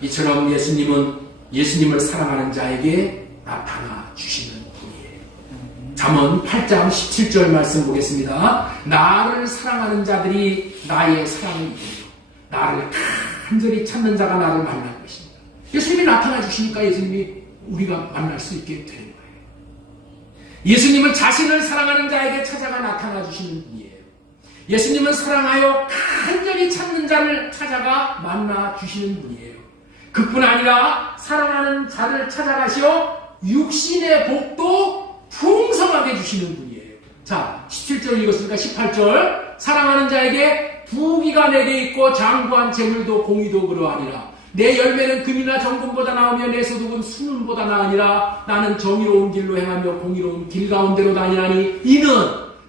이처럼 예수님은 예수님을 사랑하는 자에게 나타나 주시는 분이에요. 잠언 8장 17절 말씀 보겠습니다. 나를 사랑하는 자들이 나의 사랑을 이루며 나를 간절히 찾는 자가 나를 만날 것입니다. 예수님이 나타나 주시니까 예수님이 우리가 만날 수 있게 되는 거예요. 예수님은 자신을 사랑하는 자에게 찾아가 나타나 주시는 분이에요. 예수님은 사랑하여 간절히 찾는 자를 찾아가 만나 주시는 분이에요. 그뿐 아니라 사랑하는 자를 찾아가시어 육신의 복도 풍성하게 주시는 분이에요. 자, 17절 읽었으니까 18절. 사랑하는 자에게 부귀가 내게 있고 장구한 재물도 공의도 그러하니라. 내 열매는 금이나 정금보다 나으며 내 소득은 순금보다 나으니라. 나는 정의로운 길로 행하며 공의로운 길 가운데로 다니나니 이는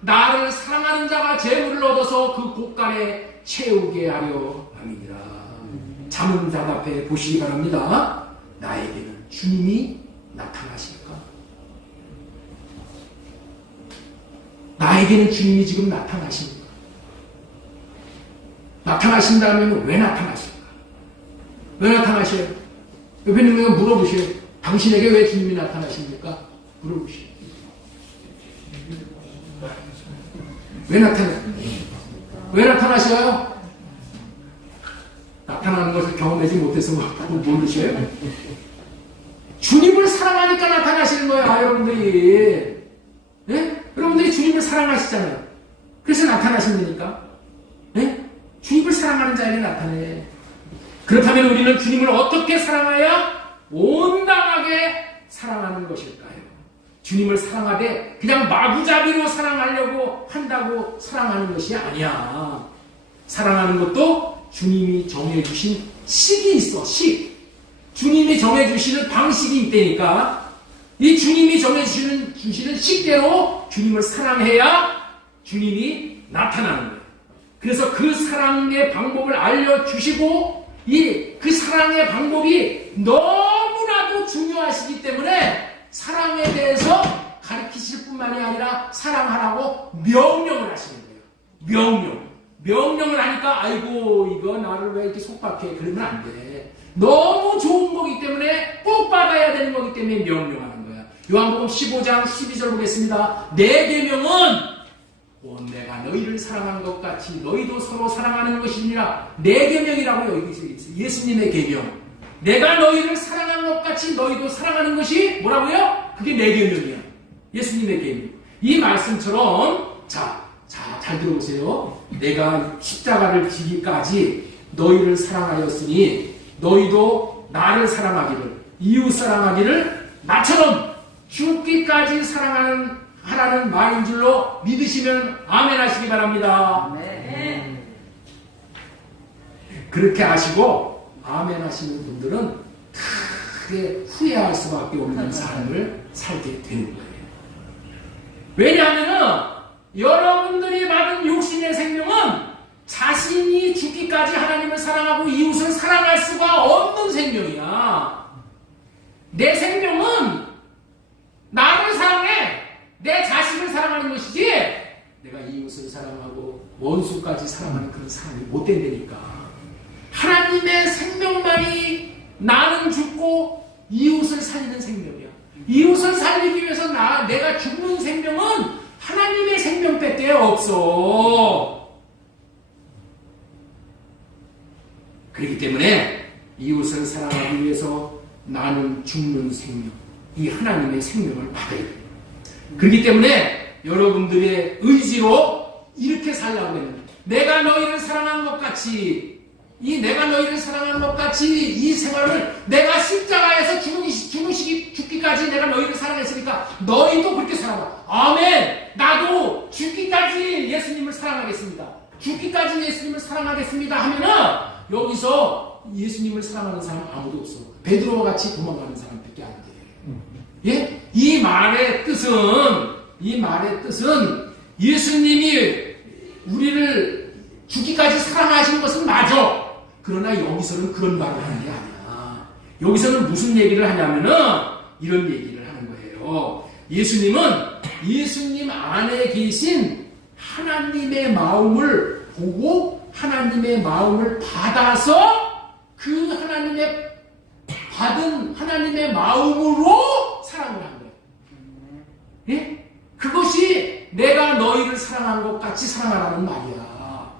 나를 사랑하는 자가 재물을 얻어서 그 곳간에 채우게 하려 함이니라. 잠언 답에 보시기 바랍니다. 나에게는 주님이 나타나실까? 나에게는 주님이 지금 나타나십니까? 나타나신다면 왜 나타나실까? 왜 나타나셔요? 옆에 있는 분에게 물어보세요. 당신에게 왜 주님이 나타나십니까? 물어보세요. 왜 나타나셔요? 나타나는 것을 경험하지 못해서 모르셔요? 주님을 사랑하니까 나타나시는 거예요, 여러분들이. 네? 여러분들이 주님을 사랑하시잖아요. 그래서 나타나신다니까. 네? 주님을 사랑하는 자에게 나타내. 그렇다면 우리는 주님을 어떻게 사랑해야 온당하게 사랑하는 것일까요? 주님을 사랑하되 그냥 마구잡이로 사랑하려고 한다고 사랑하는 것이 아니야. 사랑하는 것도 주님이 정해주신 식이 있어, 식. 주님이 정해주시는 방식이 있다니까. 이 주님이 정해주시는 식대로 주님을 사랑해야 주님이 나타나는 거예요. 그래서 그 사랑의 방법을 알려주시고 그 사랑의 방법이 너무나도 중요하시기 때문에 사랑에 대해서 가르치실 뿐만이 아니라 사랑하라고 명령을 하시는 거예요. 명령을 하니까 아이고 이거 나를 왜 이렇게 속박해, 그러면 안 돼. 너무 좋은 거기 때문에 꼭 받아야 되는 거기 때문에 명령하는 거야. 요한복음 15장 12절 보겠습니다. 내 계명은 곧 내가 너희를 사랑한 것 같이 너희도 서로 사랑하는 것이니라. 내 계명이라고 여기서 있어요. 예수님의 계명. 내가 너희를 사랑한 것 같이 너희도 사랑하는 것이 뭐라고요? 그게 내 계명이야. 예수님의 계명. 이 말씀처럼 잘 들어보세요. 내가 십자가를 지기까지 너희를 사랑하였으니 너희도 나를 사랑하기를, 이웃 사랑하기를 나처럼 죽기까지 하라는 말인 줄로 믿으시면 아멘 하시기 바랍니다. 네. 그렇게 하시고 아멘 하시는 분들은 크게 후회할 수밖에 없는 삶을 살게 되는 거예요. 왜냐하면 여러분들이 받은 육신의 생명은 자신이 죽기까지 하나님을 사랑하고 이웃을 사랑할 수가 없는 생명이야. 내 생명은 나를 사랑해, 내 자신을 사랑하는 것이지 내가 이웃을 사랑하고 원수까지 사랑하는 그런 사람이 못 된다니까. 하나님의 생명만이 나는 죽고 이웃을 살리는 생명이야. 이웃을 살리기 위해서 내가 죽는 생명은 하나님의 생명밖에 없어. 그렇기 때문에 이웃을 사랑하기 위해서 나는 죽는 생명, 이 하나님의 생명을 받아야 돼요. 그렇기 때문에 여러분들의 의지로 이렇게 살라고 했는데, 내가 너희를 사랑한 것 같이 이 내가 너희를 사랑하는 것 같이 이 생활을 내가 십자가에서 죽기까지 내가 너희를 사랑했으니까 너희도 그렇게 사랑하라. 아멘. 나도 죽기까지 예수님을 사랑하겠습니다. 죽기까지 예수님을 사랑하겠습니다 하면은 여기서 예수님을 사랑하는 사람 아무도 없어. 베드로와 같이 도망가는 사람밖에 안 돼. 예? 이 말의 뜻은 예수님이 우리를 죽기까지 사랑하시는 것은 맞아. 그러나 여기서는 그런 말을 하는 게 아니야. 여기서는 무슨 얘기를 하냐면은 이런 얘기를 하는 거예요. 예수님 안에 계신 하나님의 마음을 보고 하나님의 마음을 받아서 그 하나님의 받은 하나님의 마음으로 사랑을 한 거예요. 예? 그것이 내가 너희를 사랑한 것 같이 사랑하라는 말이야.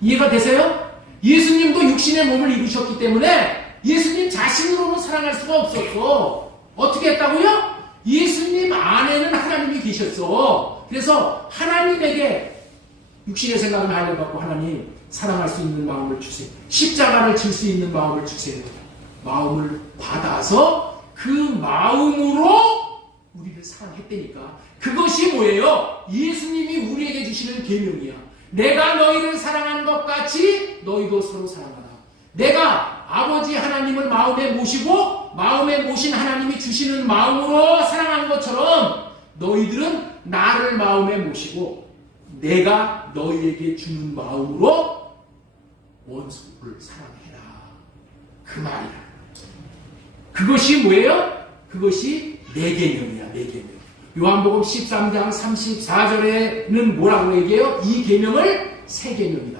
이해가 되세요? 예수님도 육신의 몸을 입으셨기 때문에 예수님 자신으로는 사랑할 수가 없었어. 어떻게 했다고요? 예수님 안에는 하나님이 계셨어. 그래서 하나님에게 육신의 생각을 하려고 하나님 사랑할 수 있는 마음을 주세요. 십자가를 질 수 있는 마음을 주세요. 마음을 받아서 그 마음으로 우리를 사랑했다니까. 그것이 뭐예요? 예수님이 우리에게 주시는 계명이야. 내가 너희를 사랑한 것 같이 너희도 서로 사랑하라. 내가 아버지 하나님을 마음에 모시고 마음에 모신 하나님이 주시는 마음으로 사랑한 것처럼 너희들은 나를 마음에 모시고 내가 너희에게 주는 마음으로 원수를 사랑해라. 그 말이야. 그것이 뭐예요? 그것이 내 계명이야. 내 계명. 요한복음 13장 34절에는 뭐라고 얘기해요? 이 계명을 새 계명이다.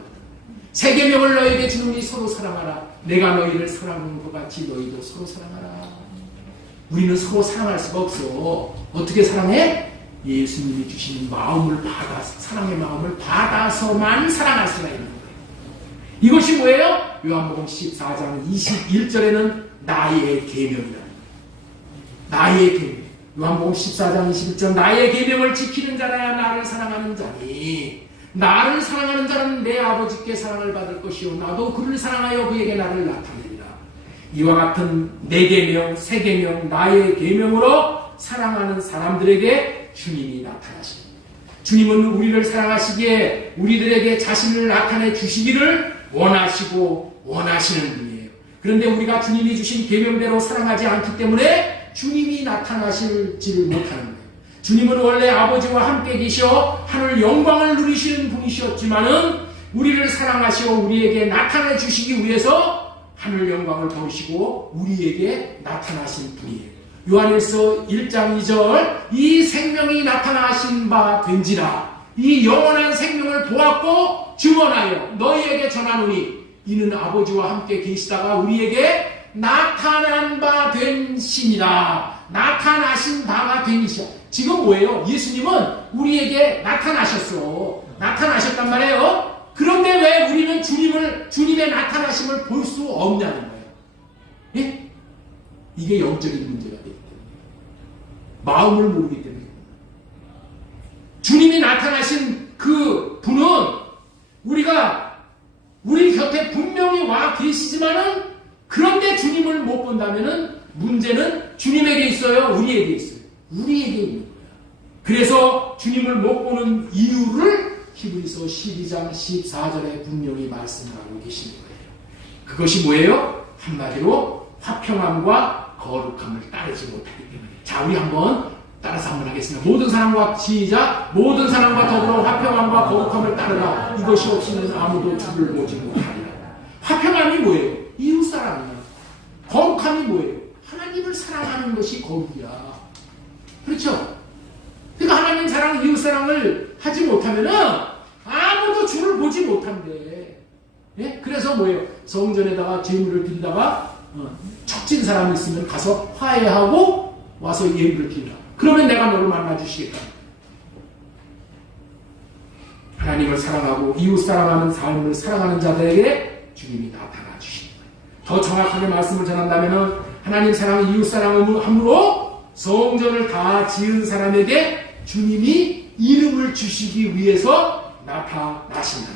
새 계명을 너희에게 주노니 서로 사랑하라. 내가 너희를 사랑하는 것 같이 너희도 서로 사랑하라. 우리는 서로 사랑할 수가 없어. 어떻게 사랑해? 예수님이 주시는 마음을 받아서, 사랑의 마음을 받아서만 사랑할 수가 있는 거예요. 이것이 뭐예요? 요한복음 14장 21절에는 나의 계명이다. 나의 계명. 요한복음 14장 21절 나의 계명을 지키는 자라야 나를 사랑하는 자니 나를 사랑하는 자는 내 아버지께 사랑을 받을 것이요 나도 그를 사랑하여 그에게 나를 나타내리라. 이와 같은 내 계명, 새 계명, 나의 계명으로 사랑하는 사람들에게 주님이 나타나십니다. 주님은 우리를 사랑하시기에 우리들에게 자신을 나타내 주시기를 원하시고 원하시는 분이에요. 그런데 우리가 주님이 주신 계명대로 사랑하지 않기 때문에 주님이 나타나실지를 못하는 거예요. 주님은 원래 아버지와 함께 계셔 하늘 영광을 누리시는 분이셨지만은 우리를 사랑하시어 우리에게 나타내 주시기 위해서 하늘 영광을 버리시고 우리에게 나타나신 분이에요. 요한일서 1장 2절 이 생명이 나타나신 바 된지라 이 영원한 생명을 보았고 증언하여 너희에게 전하노니 이는 아버지와 함께 계시다가 우리에게 나타난 바 된 신이라. 나타나신 바가 된 이시야. 지금 뭐예요? 예수님은 우리에게 나타나셨어. 나타나셨단 말이에요. 그런데 왜 우리는 주님의 나타나심을 볼 수 없냐는 거예요. 예? 이게 영적인 문제가 되기 때문에. 마음을 모르기 때문에. 주님이 나타나신 그 분은 우리 곁에 분명히 와 계시지만은 그런데 주님을 못 본다면은 문제는 주님에게 있어요? 우리에게 있어요? 우리에게 있는 거야. 그래서 주님을 못 보는 이유를 히브리서 12장 14절에 분명히 말씀하고 계시는 거예요. 그것이 뭐예요? 한마디로 화평함과 거룩함을 따르지 못하기 때문에. 자, 우리 한번 따라서 한번 하겠습니다. 모든 사람과 시작. 모든 사람과 더불어 화평함과 거룩함을 따르라. 이것이 없이는 아무도 주를 보지 못하리라. 화평함이 뭐예요? 이웃사랑이야. 거룩함이 뭐예요? 하나님을 사랑하는 것이 거룩이야. 그렇죠? 그러니까 하나님 사랑, 이웃사랑을 하지 못하면은 아무도 주를 보지 못한대. 예? 그래서 뭐예요? 성전에다가 제물을 드리다가 척진 사람이 있으면 가서 화해하고 와서 예물을 드리라. 그러면 내가 너를 만나주시겠다. 하나님을 사랑하고 이웃 사랑하는 삶을 사랑하는 자들에게 주님이 나타나 주십니다. 더 정확하게 말씀을 전한다면 하나님 사랑, 이웃 사랑함으로 성전을 다 지은 사람에게 주님이 이름을 주시기 위해서 나타나신다.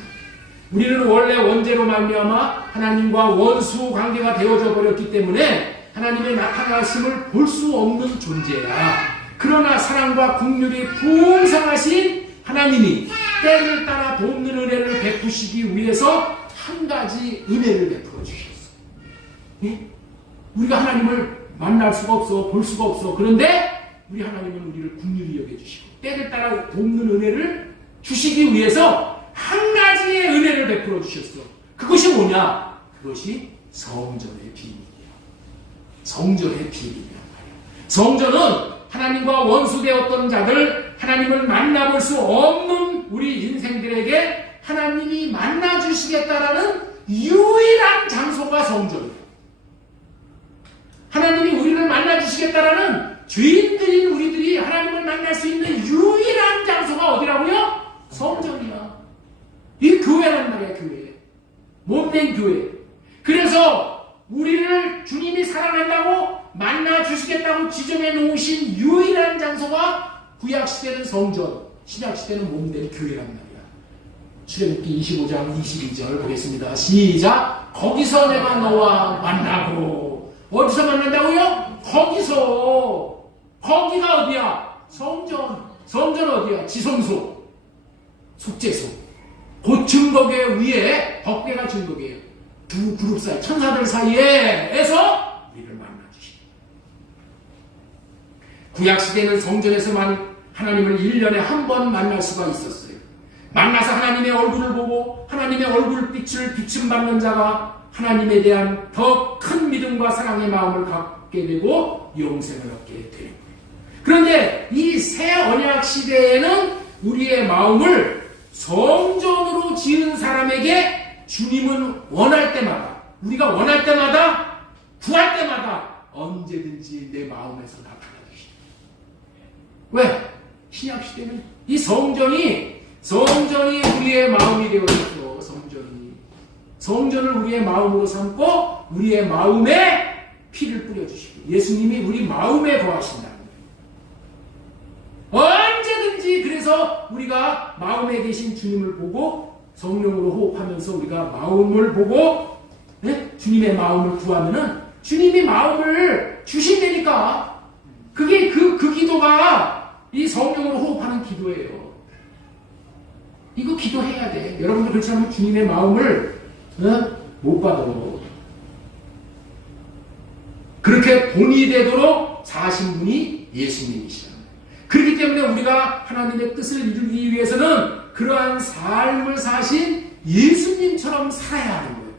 우리는 원래 원죄로 말미암아 하나님과 원수 관계가 되어져 버렸기 때문에 하나님의 나타나심을 볼 수 없는 존재야. 그러나 사랑과 긍휼이 풍성하신 하나님이 때를 따라 돕는 은혜를 베푸시기 위해서 한 가지 은혜를 베풀어 주셨어. 예? 우리가 하나님을 만날 수가 없어, 볼 수가 없어. 그런데 우리 하나님은 우리를 긍휼히 여겨주시고 때를 따라 돕는 은혜를 주시기 위해서 한 가지의 은혜를 베풀어 주셨어. 그것이 뭐냐? 그것이 성전의 비밀이야. 성전의 비밀이야. 성전은 하나님과 원수되었던 자들, 하나님을 만나볼 수 없는 우리 인생들에게 하나님이 만나주시겠다라는 유일한 장소가 성전이에요. 하나님이 우리를 만나주시겠다라는 죄인들인 우리들이 하나님을 만날 수 있는 유일한 장소가 어디라고요? 성전이야. 이 교회란 말이야, 교회. 몸된 교회. 그래서 우리를 주님이 사랑한다고 만나주시겠다고 지정해 놓으신 유일한 장소가 구약시대는 성전, 신약시대는 몸된 교회란 말이야. 출애굽기 25장 22절 보겠습니다. 시작. 거기서 내가 너와 만나고. 어디서 만난다고요? 거기서. 거기가 어디야? 성전. 성전 어디야? 지성소, 속죄소. 곧 증거궤 위에 법궤가 증거궤예요. 두 그룹 사이, 천사들 사이에서 우리를 만나주시고. 구약시대는 성전에서만 하나님을 1년에 한 번 만날 수가 있었어요. 만나서 하나님의 얼굴을 보고 하나님의 얼굴빛을 비춤받는 자가 하나님에 대한 더 큰 믿음과 사랑의 마음을 갖게 되고 영생을 얻게 되는 거예요. 그런데 이 새 언약 시대에는 우리의 마음을 성전으로 지은 사람에게 주님은 원할 때마다, 우리가 원할 때마다, 구할 때마다 언제든지 내 마음에서 나타나 주시죠. 왜? 신약시대는 이 성전이 우리의 마음이 되어있어. 성전을 우리의 마음으로 삼고 우리의 마음에 피를 뿌려주시고 예수님이 우리 마음에 거하신다는 거예요. 언제든지. 그래서 우리가 마음에 계신 주님을 보고 성령으로 호흡하면서 우리가 마음을 보고 주님의 마음을 구하면은 주님이 마음을 주신다니까. 그게 그 기도가 이 성령으로 호흡하는 기도예요. 이거 기도해야 돼. 여러분들 그렇지 않으면 주님의 마음을 못 받아. 그렇게 본이 되도록 사신 분이 예수님이시라. 그렇기 때문에 우리가 하나님의 뜻을 이루기 위해서는 그러한 삶을 사신 예수님처럼 살아야 하는 거예요.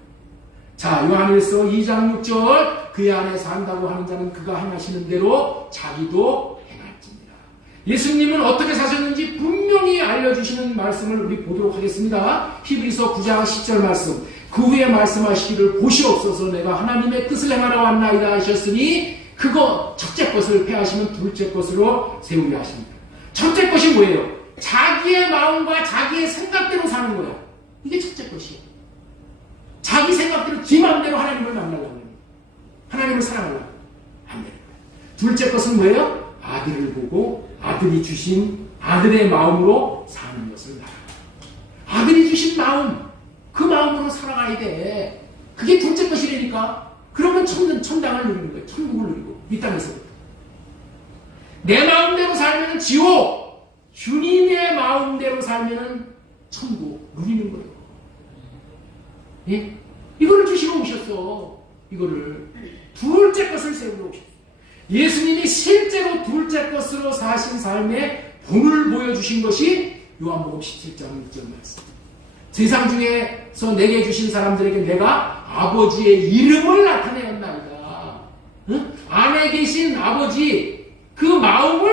자, 요한일서 2장 6절, 그의 안에 산다고 하는 자는 그가 행하시는 대로 자기도 행할지니라. 예수님은 어떻게 사셨는지 분명히 알려주시는 말씀을 우리 보도록 하겠습니다. 히브리서 9장 10절 말씀. 그 후에 말씀하시기를 보시옵소서 내가 하나님의 뜻을 행하러 왔나이다 하셨으니 그거 첫째 것을 폐하시면 둘째 것으로 세우려 하십니다. 첫째 것이 뭐예요? 자기의 마음과 자기의 생각대로 사는 거예요. 이게 첫째 것이에요. 자기 생각대로 지 마음대로 하나님을 만나려고 합니다. 하나님을 사랑하려고 안 돼요. 둘째 것은 뭐예요? 아들을 보고 아들이 주신 아들의 마음으로 사는 것을 말합니다. 아들이 주신 마음, 그 마음으로 살아가야 돼. 그게 둘째 것이라니까. 그러면 천당을 누리는 거예요. 천국을 누리고 이 땅에서부터. 내 마음대로 살면 지옥, 주님의 마음대로 살면 천국 누리는 거예요. 예? 이거를 주시러 오셨어. 이거를 둘째 것을 세우러 오셨어. 예수님이 실제로 둘째 것으로 사신 삶의 본을 보여주신 것이 요한복음 17장 6절 말씀. 세상 중에서 내게 주신 사람들에게 내가 아버지의 이름을 나타내었나이다. 응? 안에 계신 아버지 그 마음을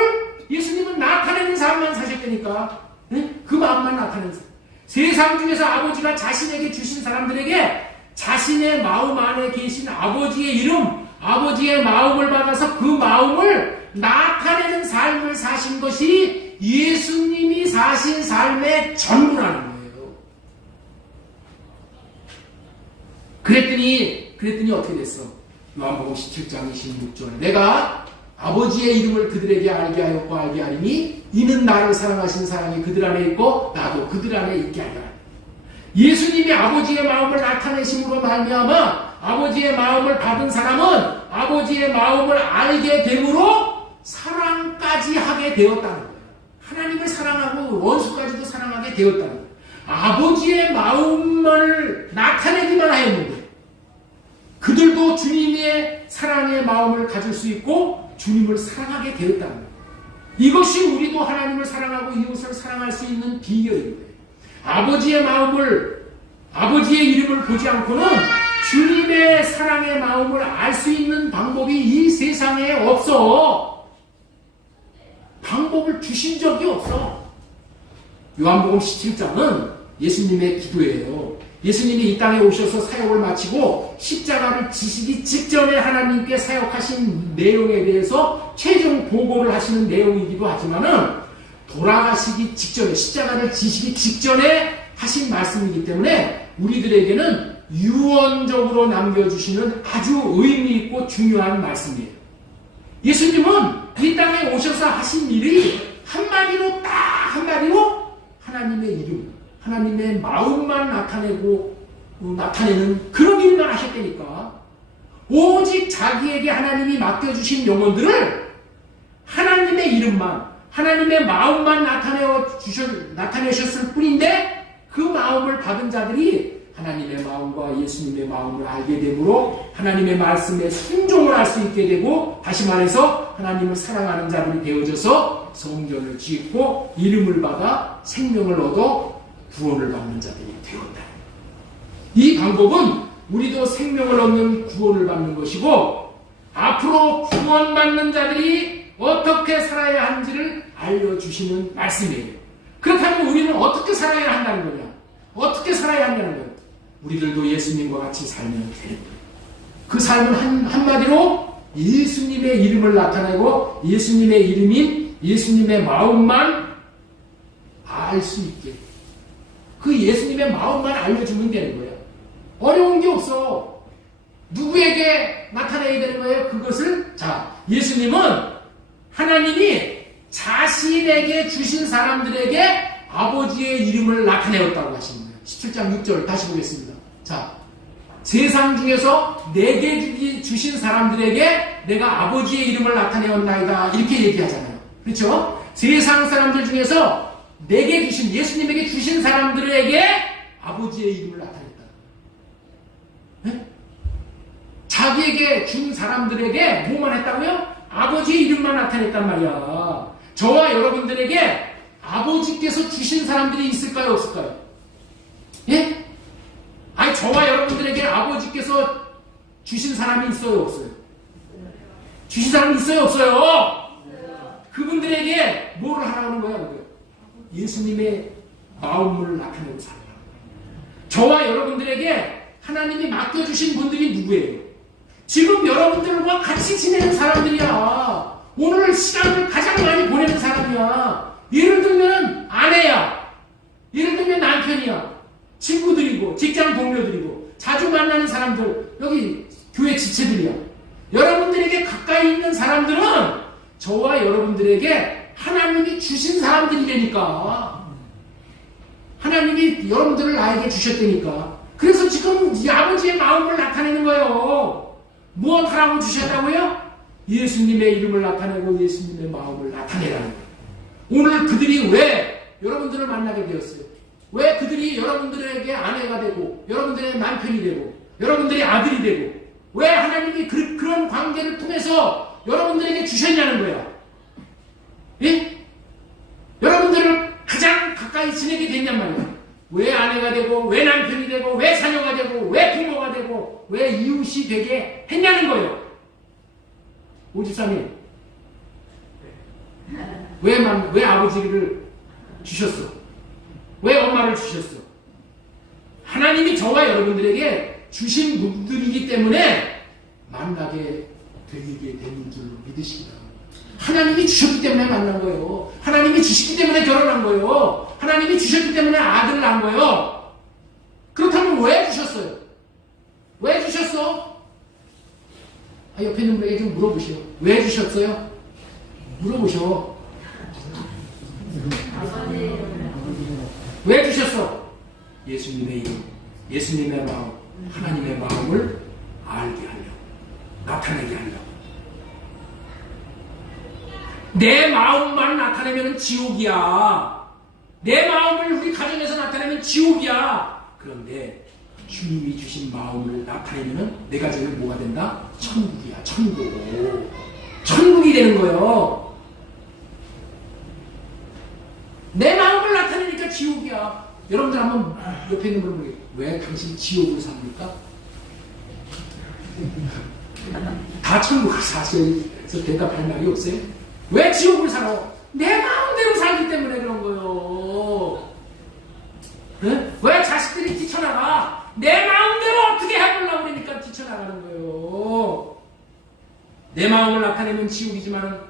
예수님은 나타내는 사람만 사셨다니까. 응? 그 마음만 나타내는 사람. 세상 중에서 아버지가 자신에게 주신 사람들에게 자신의 마음 안에 계신 아버지의 이름, 아버지의 마음을 받아서 그 마음을 나타내는 삶을 사신 것이 예수님이 사신 삶의 전부라는 거예요. 그랬더니 어떻게 됐어? 요한복음 17장 26절. 내가 아버지의 이름을 그들에게 알게 하였고 알게 하리니 이는 나를 사랑하신 사랑이 그들 안에 있고 나도 그들 안에 있게 하리라. 예수님이 아버지의 마음을 나타내심으로 말미암아 아버지의 마음을 받은 사람은 아버지의 마음을 알게 되므로 사랑까지 하게 되었다는 거예요. 하나님을 사랑하고 원수까지도 사랑하게 되었다는 거예요. 아버지의 마음을 나타내기만 하였는데 그들도 주님의 사랑의 마음을 가질 수 있고 주님을 사랑하게 되었다는 거예요. 이것이 우리도 하나님을 사랑하고 이웃을 사랑할 수 있는 비결인 거예요. 아버지의 마음을, 아버지의 이름을 보지 않고는 주님의 사랑의 마음을 알 수 있는 방법이 이 세상에 없어. 방법을 주신 적이 없어. 요한복음 17장은 예수님의 기도예요. 예수님이 이 땅에 오셔서 사역을 마치고 십자가를 지시기 직전에 하나님께 사역하신 내용에 대해서 최종 보고를 하시는 내용이기도 하지만은 돌아가시기 직전에, 십자가를 지시기 직전에 하신 말씀이기 때문에 우리들에게는 유언적으로 남겨주시는 아주 의미 있고 중요한 말씀이에요. 예수님은 이 땅에 오셔서 하신 일이 한마디로 딱 한마디로 하나님의 이름, 하나님의 마음만 나타내는 그런 일만 하셨다니까. 오직 자기에게 하나님이 맡겨주신 영혼들을 하나님의 이름만, 하나님의 마음만 나타내셨을 뿐인데 그 마음을 받은 자들이 하나님의 마음과 예수님의 마음을 알게 되므로 하나님의 말씀에 순종을 할 수 있게 되고, 다시 말해서 하나님을 사랑하는 자들이 되어져서 성전을 짓고 이름을 받아 생명을 얻어 구원을 받는 자들이 되었다. 이 방법은 우리도 생명을 얻는 구원을 받는 것이고, 앞으로 구원받는 자들이 어떻게 살아야 하는지를 알려주시는 말씀이에요. 그렇다면 우리는 어떻게 살아야 한다는 거냐? 어떻게 살아야 한다는 거예요? 우리들도 예수님과 같이 살면 되는 거예요. 그 삶은 한마디로 예수님의 이름을 나타내고 예수님의 이름인 예수님의 마음만 알 수 있게, 그 예수님의 마음만 알려주면 되는 거예요. 어려운 게 없어. 누구에게 나타내야 되는 거예요? 그것을, 자, 예수님은 하나님이 자신에게 주신 사람들에게 아버지의 이름을 나타내었다고 하시는 거예요. 17장 6절 다시 보겠습니다. 자, 세상 중에서 내게 주신 사람들에게 내가 아버지의 이름을 나타내었나이다, 이렇게 얘기하잖아요. 그렇죠? 세상 사람들 중에서 내게 주신, 예수님에게 주신 사람들에게 아버지의 이름을 나타냈다. 네? 자기에게 준 사람들에게 뭐만 했다고요? 아버지의 이름만 나타냈단 말이야. 저와 여러분들에게 아버지께서 주신 사람들이 있을까요, 없을까요? 예? 아니, 저와 여러분들에게 아버지께서 주신 사람이 있어요, 없어요? 주신 사람이 있어요, 없어요? 그분들에게 뭐를 하라는 거야, 그거요? 예수님의 마음을 나타내고 살아요. 저와 여러분들에게 하나님이 맡겨주신 분들이 누구예요? 지금 여러분들과 같이 지내는 사람들이야. 오늘 시간을 가장 많이 보내는 사람이야. 예를 들면 아내야. 예를 들면 남편이야. 친구들이고 직장 동료들이고 자주 만나는 사람들, 여기 교회 지체들이야. 여러분들에게 가까이 있는 사람들은 저와 여러분들에게 하나님이 주신 사람들이라니까. 하나님이 여러분들을 나에게 주셨다니까. 그래서 지금 이 아버지의 마음을 나타내는 거예요. 무엇하라고 주셨다고요? 예수님의 이름을 나타내고 예수님의 마음을 나타내라는 거예요. 오늘 그들이 왜 여러분들을 만나게 되었어요? 왜 그들이 여러분들에게 아내가 되고 여러분들의 남편이 되고 여러분들의 아들이 되고 왜 하나님이 그런 관계를 통해서 여러분들에게 주셨냐는 거야. 예? 여러분들을 가장 가까이 지내게 됐냔 말이야. 왜 아내가 되고 왜 남편이 되고 왜 자녀가 되고 왜 부모가 되고 왜 이웃이 되게 했냐는 거예요. 오집사님, 왜 아버지를 주셨어? 왜 엄마를 주셨어? 하나님이 저와 여러분들에게 주신 분들이기 때문에 만나게 되게 되는 줄로 믿으시기 바랍니다. 하나님이 주셨기 때문에 만난 거예요. 하나님이 주셨기 때문에 결혼한 거예요. 하나님이 주셨기 때문에 아들을 낳은 거예요. 그렇다면 왜 주셨어요? 왜 주셨어? 옆에 있는 분에게 좀 물어보시오. 왜 주셨어요? 물어보셔. 왜 주셨어? 예수님의 이름, 예수님의 마음, 하나님의 마음을 알게 하려고, 나타내게 하려고. 내 마음만 나타내면 지옥이야. 내 마음을 우리 가정에서 나타내면 지옥이야. 그런데 주님이 주신 마음을 나타내면 내 가정이 뭐가 된다? 천국이야. 천국. 천국이 되는 거예요. 내 마음을 나타내니까 지옥이야. 여러분들 한번 옆에 있는 분을 보게. 왜 당신 지옥을 삽니까? 다 천국을 사셔서 대답할 말이 없어요? 왜 지옥을 살아? 내 마음대로 살기 때문에 그런 거예요. 네? 왜 자식들이 뛰쳐나가? 내 마음대로 어떻게 해보려고 그러니까 뛰쳐나가는 거예요. 내 마음을 나타내면 지옥이지만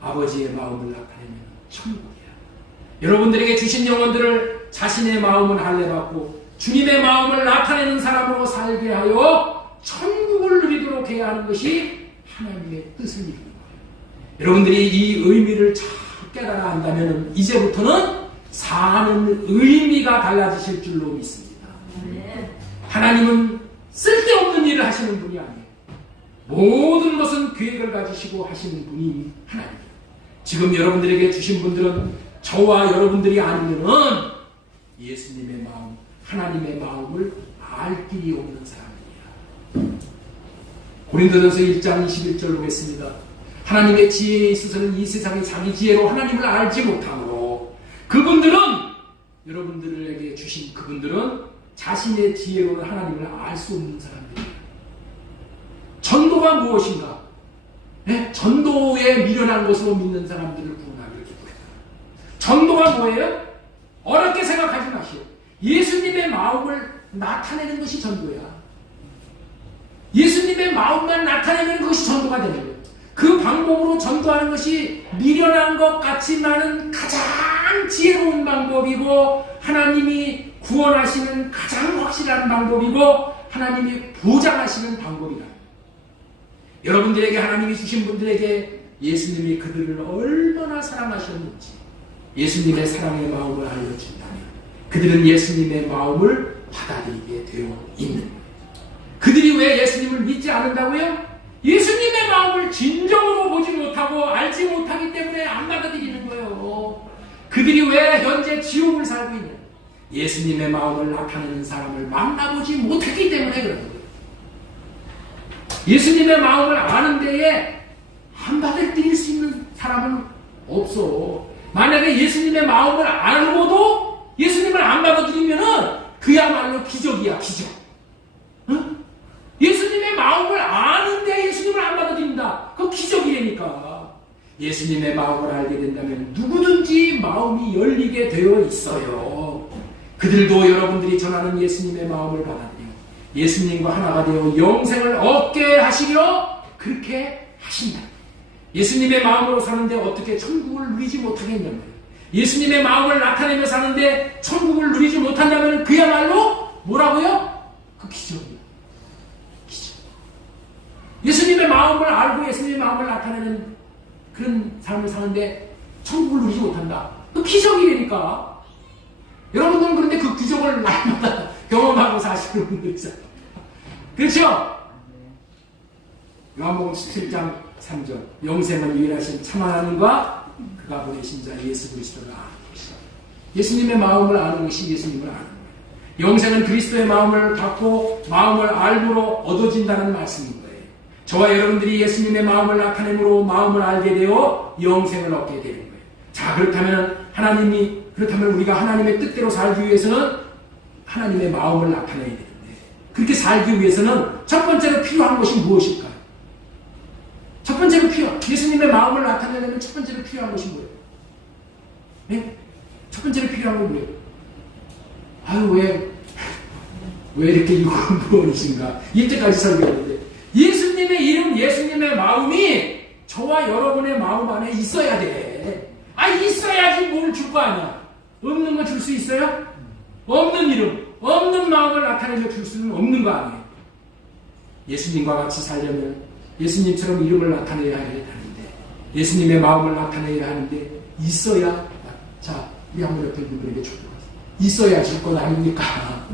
아버지의 마음을 나타내면 천국이야. 여러분들에게 주신 영혼들을 자신의 마음을 할례받고 주님의 마음을 나타내는 사람으로 살게 하여 천국을 누리도록 해야 하는 것이 하나님의 뜻을 이루는 거예요. 여러분들이 이 의미를 잘 깨달아 한다면 이제부터는 사는 의미가 달라지실 줄로 믿습니다. 하나님은 쓸데없는 일을 하시는 분이 아니에요. 모든 것은 계획을 가지시고 하시는 분이 하나님이에요. 지금 여러분들에게 주신 분들은 저와 여러분들이 아니면은 예수님의 마음, 하나님의 마음을 알 길이 없는 사람입니다. 고린도전서 1장 21절 보겠습니다. 하나님의 지혜에 있어서는 이 세상이 자기 지혜로 하나님을 알지 못하므로 그분들은, 여러분들에게 주신 그분들은 자신의 지혜로는 하나님을 알 수 없는 사람들이에요. 전도가 무엇인가? 네? 전도에 미련한 것으로 믿는 사람들을 구원하기 기도해요. 전도가 뭐예요? 어렵게 생각하지 마시오. 예수님의 마음을 나타내는 것이 전도야. 예수님의 마음만 나타내는 것이 전도가 되는 거예요. 그 방법으로 전도하는 것이 미련한 것 같지만은 가장 지혜로운 방법이고 하나님이 구원하시는 가장 확실한 방법이고 하나님이 보장하시는 방법이다. 여러분들에게 하나님이 주신 분들에게 예수님이 그들을 얼마나 사랑하셨는지 예수님의 사랑의 마음을 알려준다면 그들은 예수님의 마음을 받아들이게 되어 있는 거예요. 그들이 왜 예수님을 믿지 않는다고요? 예수님의 마음을 진정으로 보지 못하고 알지 못하기 때문에 안 받아들이는 거예요. 그들이 왜 현재 지옥을 살고 있냐? 예수님의 마음을 나타내는 사람을 만나보지 못했기 때문에 그런 거예요. 예수님의 마음을 아는 데에 안 받아들일 수 있는 사람은 없어. 만약에 예수님의 마음을 알고도 예수님을 안 받아들이면은 그야말로 기적이야, 기적. 응? 예수님의 마음을 아는데 예수님을 안 받아들인다. 그거 기적이라니까. 예수님의 마음을 알게 된다면 누구든지 마음이 열리게 되어 있어요. 그들도 여러분들이 전하는 예수님의 마음을 받아들여 예수님과 하나가 되어 영생을 얻게 하시려 그렇게 하신다. 예수님의 마음으로 사는데 어떻게 천국을 누리지 못하겠냐고요. 예수님의 마음을 나타내며 사는데 천국을 누리지 못한다면 그야말로 뭐라고요? 그 기적이에요. 기적. 예수님의 마음을 알고 예수님의 마음을 나타내는 그런 삶을 사는데 천국을 누리지 못한다. 그 기적이라니까. 여러분들은 그런데 그 기적을 날마다 경험하고 사시는 분들이잖아요. 그렇죠? 요한복음 17장 3절 영생은 유일하신 참 하나님과 그가 보내신 자 예수 그리스도를 아는 것이다. 예수님의 마음을 아는 것이 예수님을 아는 거예요. 영생은 그리스도의 마음을 갖고 마음을 알므로 얻어진다는 말씀인 거예요. 저와 여러분들이 예수님의 마음을 나타내므로 마음을 알게 되어 영생을 얻게 되는 거예요. 자, 그렇다면 우리가 하나님의 뜻대로 살기 위해서는 하나님의 마음을 나타내야 되는데 그렇게 살기 위해서는 첫 번째로 필요한 것이 무엇일까요? 첫 번째로 예수님의 마음을 나타내려면 첫 번째로 필요한 것이 뭐예요? 네? 첫 번째로 필요한 건 뭐예요? 아유, 왜 이렇게 유언무원이신가? 이때까지 설교했는데 예수님의 이름, 예수님의 마음이 저와 여러분의 마음 안에 있어야 돼. 있어야지 뭘 줄 거 아니야. 없는 거 줄 수 있어요? 없는 이름, 없는 마음을 나타내며 줄 수는 없는 거 아니에요. 예수님과 같이 살려면 예수님처럼 이름을 나타내야 하는데 예수님의 마음을 나타내야 하는데 있어야. 자, 우리 한번 옆에 분들에게 축복하세요. 있어야 줄 것 아닙니까?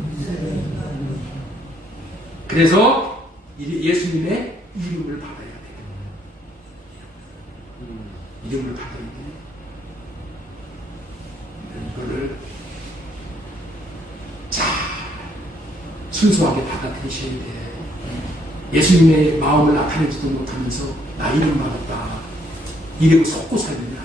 그래서 예수님의 이름을 받아야 돼요. 이름을 받아야 돼요. 이거를 자 순수하게 받아들이셔야 돼요. 예수님의 마음을 나타내지도 못하면서 나 이름 받았다 이러고 속고 살면 안 돼.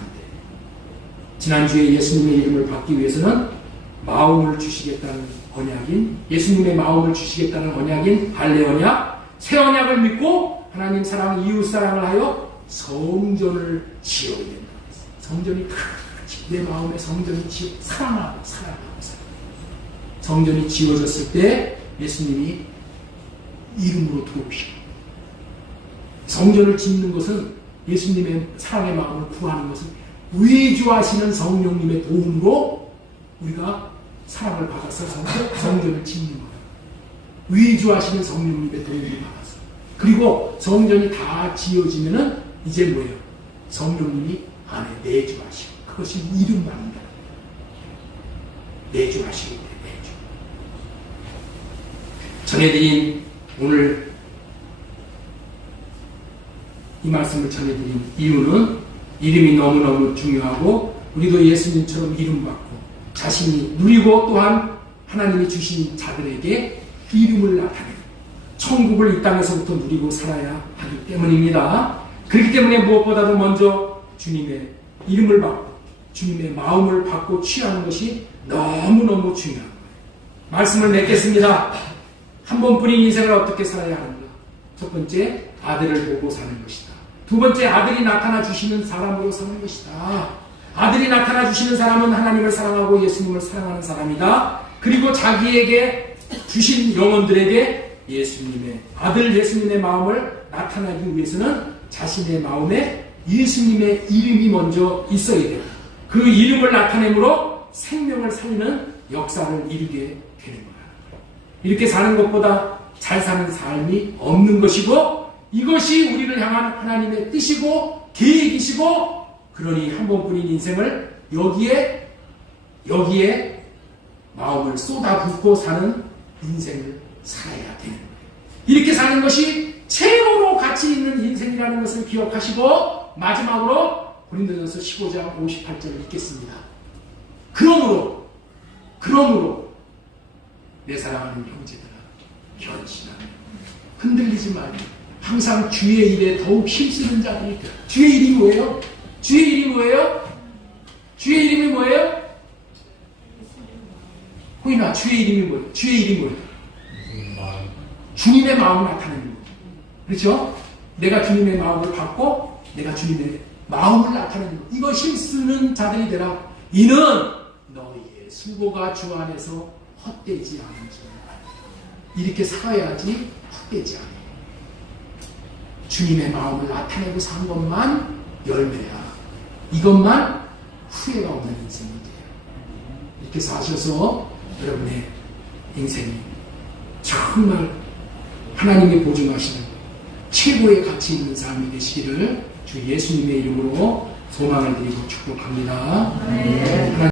지난주에 예수님의 이름을 받기 위해서는 마음을 주시겠다는 언약인, 예수님의 마음을 주시겠다는 언약인 할례 언약, 새 언약을 믿고 하나님 사랑, 이웃 사랑을 하여 성전을 지어야 된다. 성전이 내 마음에 성전이 사랑하고 성전이 지어졌을 때 예수님이 이름으로 들어오시고, 성전을 짓는 것은 예수님의 사랑의 마음을 구하는 것은 위주하시는 성령님의 도움으로 우리가 사랑을 받아서 성전을 짓는 거예요. 위주하시는 성령님의 도움을 받아서. 그리고 성전이 다 지어지면은 이제 뭐예요? 성령님이 안에 내주하시고, 그것이 이름만입니다. 내주하시고, 내주. 전해드린 오늘 이 말씀을 전해드린 이유는 이름이 너무너무 중요하고, 우리도 예수님처럼 이름 받고 자신이 누리고 또한 하나님이 주신 자들에게 이름을 나타내는 천국을 이 땅에서부터 누리고 살아야 하기 때문입니다. 그렇기 때문에 무엇보다도 먼저 주님의 이름을 받고 주님의 마음을 받고 취하는 것이 너무너무 중요한 거예요. 말씀을 맺겠습니다. 한 번뿐인 인생을 어떻게 살아야 하는가? 첫 번째, 아들을 보고 사는 것이다. 두 번째, 아들이 나타나 주시는 사람으로 사는 것이다. 아들이 나타나 주시는 사람은 하나님을 사랑하고 예수님을 사랑하는 사람이다. 그리고 자기에게 주신 영혼들에게 예수님의 아들 예수님의 마음을 나타나기 위해서는 자신의 마음에 예수님의 이름이 먼저 있어야 돼요. 그 이름을 나타내므로 생명을 살리는 역사를 이루게 되는 거예요. 이렇게 사는 것보다 잘 사는 삶이 없는 것이고, 이것이 우리를 향한 하나님의 뜻이고 계획이시고, 그러니 한 번뿐인 인생을 여기에 마음을 쏟아붓고 사는 인생을 살아야 되는 거예요. 이렇게 사는 것이 최고로 가치 있는 인생이라는 것을 기억하시고, 마지막으로 고린도전서 15장 58절을 읽겠습니다. 그러므로 내 사랑하는 형제들아, 견신하며 흔들리지 말고 항상 주의 일에 더욱 힘쓰는 자들이 되라. 주의 일이 뭐예요? 주의 이름이 뭐예요? 주의 이름이 뭐예요? 호인아, 주의 이름이 뭐예요? 주의 이름이 뭐예요? 주님의 마음을 나타내는 거예요. 그렇죠? 내가 주님의 마음을 받고 내가 주님의 마음을 나타내는 거예요. 이거 힘쓰는 자들이 되라. 이는 너희의 수고가 주 안에서 헛되지 않은지. 이렇게 살아야지 헛되지 않아요. 주님의 마음을 나타내고 산 것만 열매야. 이것만 후회가 없는 인생이 돼요. 이렇게 사셔서 여러분의 인생이 정말 하나님이 보증하시는 최고의 가치 있는 삶이 되시기를 주 예수님의 이름으로 소망을 드리고 축복합니다.